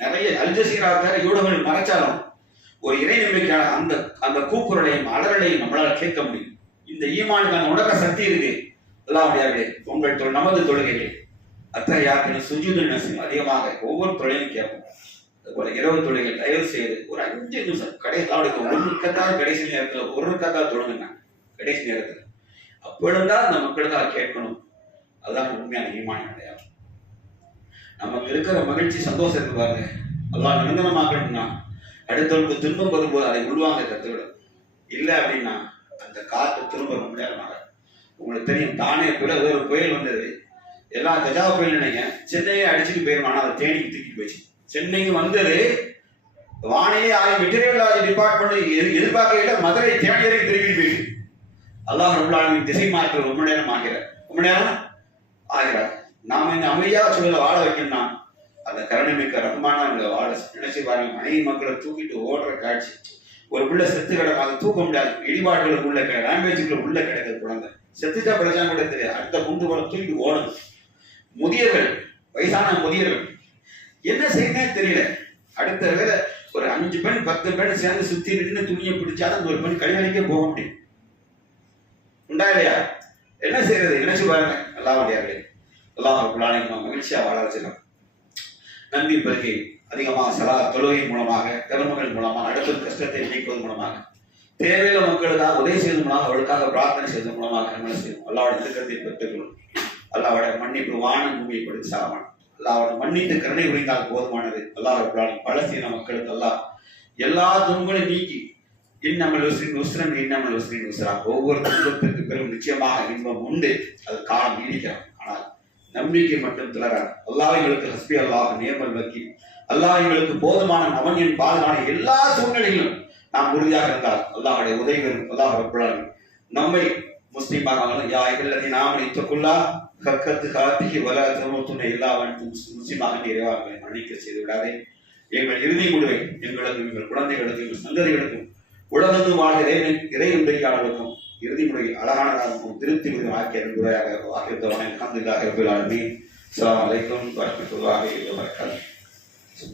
நிறைய அல்ஜசீரா தவிர யூடகங்கள் மறைச்சாலும் ஒரு இறை நம்பிக்கையான அந்த அந்த கூக்குரலையும் அலறலையும் நம்மளால கேட்க முடியும். இந்த ஈமானுக்கான உணர சக்தி இருக்கு. அல்லாஹ்வுடையார்களே, உங்கள் நமது தொழுகைகள் அத்தகைய சுஜூது நஸீம் அதிகமாக ஒவ்வொரு தொழிலையும் கேட்போம். அதுபோல இரவு தொழுகைகள் தயவு செய்து ஒரு 5 நிமிஷம் கடைசி ஒரு கடைசி நேரத்தில் ஒரு கத்தால் தொழுங்க. கடைசி நேரத்தில் அப்பொழுதுதான் அந்த மக்களுக்காக கேட்கணும். அதுதான் உண்மையான ஈமான் அடையாளம். நமக்கு இருக்கிற மகிழ்ச்சி சந்தோஷத்தை பாருங்க, அல்லாஹ் நிரந்தரமாக்கணும்னா அடுத்தவங்களுக்கு துன்பம் வரும்போது அதை உள்வாங்க கற்றுவிடும். இல்லை அப்படின்னா அந்த காற்று திரும்ப ரொம்ப நேரமாக. உங்களுக்கு தெரியும், தானே புயல் ஒரு புயல் வந்தது, எல்லா கஜா புயல் நினைங்க சென்னையை அடிச்சுட்டு போயிருமா, அதை தேனிக்கு தூக்கிட்டு போயிடுச்சு. சென்னைக்கு வந்தது வானிலை மெட்டீரியல் டிபார்ட்மெண்ட் எதிர்பார்க்கல, மதுரை தேனி வரைக்கும் திருப்பிட்டு போயிடுச்சு. அல்லாஹ் ரப்பல் ஆலமீன் திசை மாற்ற ரொம்ப நேரம் ஆகிறார். நாம இந்த அமைதியாக சூழலை வாழ வைக்கணும்னா அந்த கருணைமிக்க ரஹ்மானா வாழ நினைச்சு பாருங்க. மனைவி மக்களை தூக்கிட்டு ஓடுற காட்சி, ஒரு பிள்ளை செத்து கிடக்கும், அதை தூக்க முடியாது, இடிபாடுகளுக்கு உள்ள லாங்குவேஜுக்குள்ள உள்ள கிடக்குது குழந்தை, செத்துட்டா பிரச்சனை கூட தெரியாது, அடுத்த குண்டு போல தூக்கிட்டு ஓடும். முதியவர்கள், வயசான முதியவர்கள் என்ன செய்யவே தெரியல. அடுத்த வேலை ஒரு 5 பெண் 10 பெண் சேர்ந்து சுத்தி நின்று துணியை பிடிச்சாலும் அந்த ஒரு பெண் கல்யாணிக்கே போக முடியும். உண்டா இல்லையா? என்ன செய்யறது? நினைச்சு பாருங்க. அல்லாஹ்வுடையார்களே, அல்லாஹ் ரப்பல் ஆலமீன் மகிழ்ச்சியா வாழ வச்சிருக்கான். நன்றி பெருகி அதிகமாக சலா தொழுகை மூலமாக, பெருமகள் மூலமாக, அடுத்த கஷ்டத்தை நீக்குவது மூலமாக, தேவையில்ல மக்களுக்காக உதவி செய்வது மூலமாக, அவளுக்காக பிரார்த்தனை செய்வது மூலமாக என்ன செய்யும்? அல்லாவோட திருக்கத்தை பெற்றுக்கொள்ளும். அல்லாவோட மன்னிப்பு வானம் பூமியை கொடுத்து சாவான். அல்லாவோட மன்னித்து கருணை புரிந்தால் போதுமானது. அல்லாஹ் ரப்பல் ஆலமீன் பலஸ்தீன மக்களுக்கு அல்லாஹ் எல்லா துன்பங்களையும் நீக்கி இன்னமல் உஸ்ரன் இன்னமல் உஸ்ரின் உஸ்ரா, ஒவ்வொரு துன்பத்திற்கு பெரும் நிச்சயமாக இன்பம் உண்டு, அது காலம் நீடிக்கலாம். ஆனால் நம்பிக்கை மட்டும் திளறார். அல்லாஹ் எங்களுக்கு ஹஸ்பி அல்லாஹ் நேர்மல் வக்கீல், அல்லாஹ் எங்களுக்கு போதுமான நவனின் பாதுகான எல்லா சூழ்நிலையிலும் நாம் உறுதியாக இருந்தால் அல்லாஹுடைய உதவிகள் அல்லாஹ் ரப்பல் ஆலமீன் நம்மை முஸ்லீமாக யாய்களதி நாம் இத்தக்குள்ளா கற்கத்து காத்திக்கு வல தமுத்துன எல்லா முஸ்லீமாக இறைவார்களை மன்னிக்க செய்து விடாதே. எங்கள் இறுதி முடிவை எங்களுக்கும் எங்கள் குழந்தைகளுக்கும் எங்கள் சந்ததிகளுக்கும் உலகத்து வாழ இறை நம்பிக்கையாளர்களுக்கும் இறுதி முறையில் அழகானதாகவும் திருப்தி விதம் ஆக்கிய நண்பராக ஆகியவனை அல்ஹம்துலில்லாஹி ரப்பில் ஆலமீன். அஸ்ஸலாமு அலைக்கும் வரஹ்மத்துல்லாஹி வபரகாத்துஹு.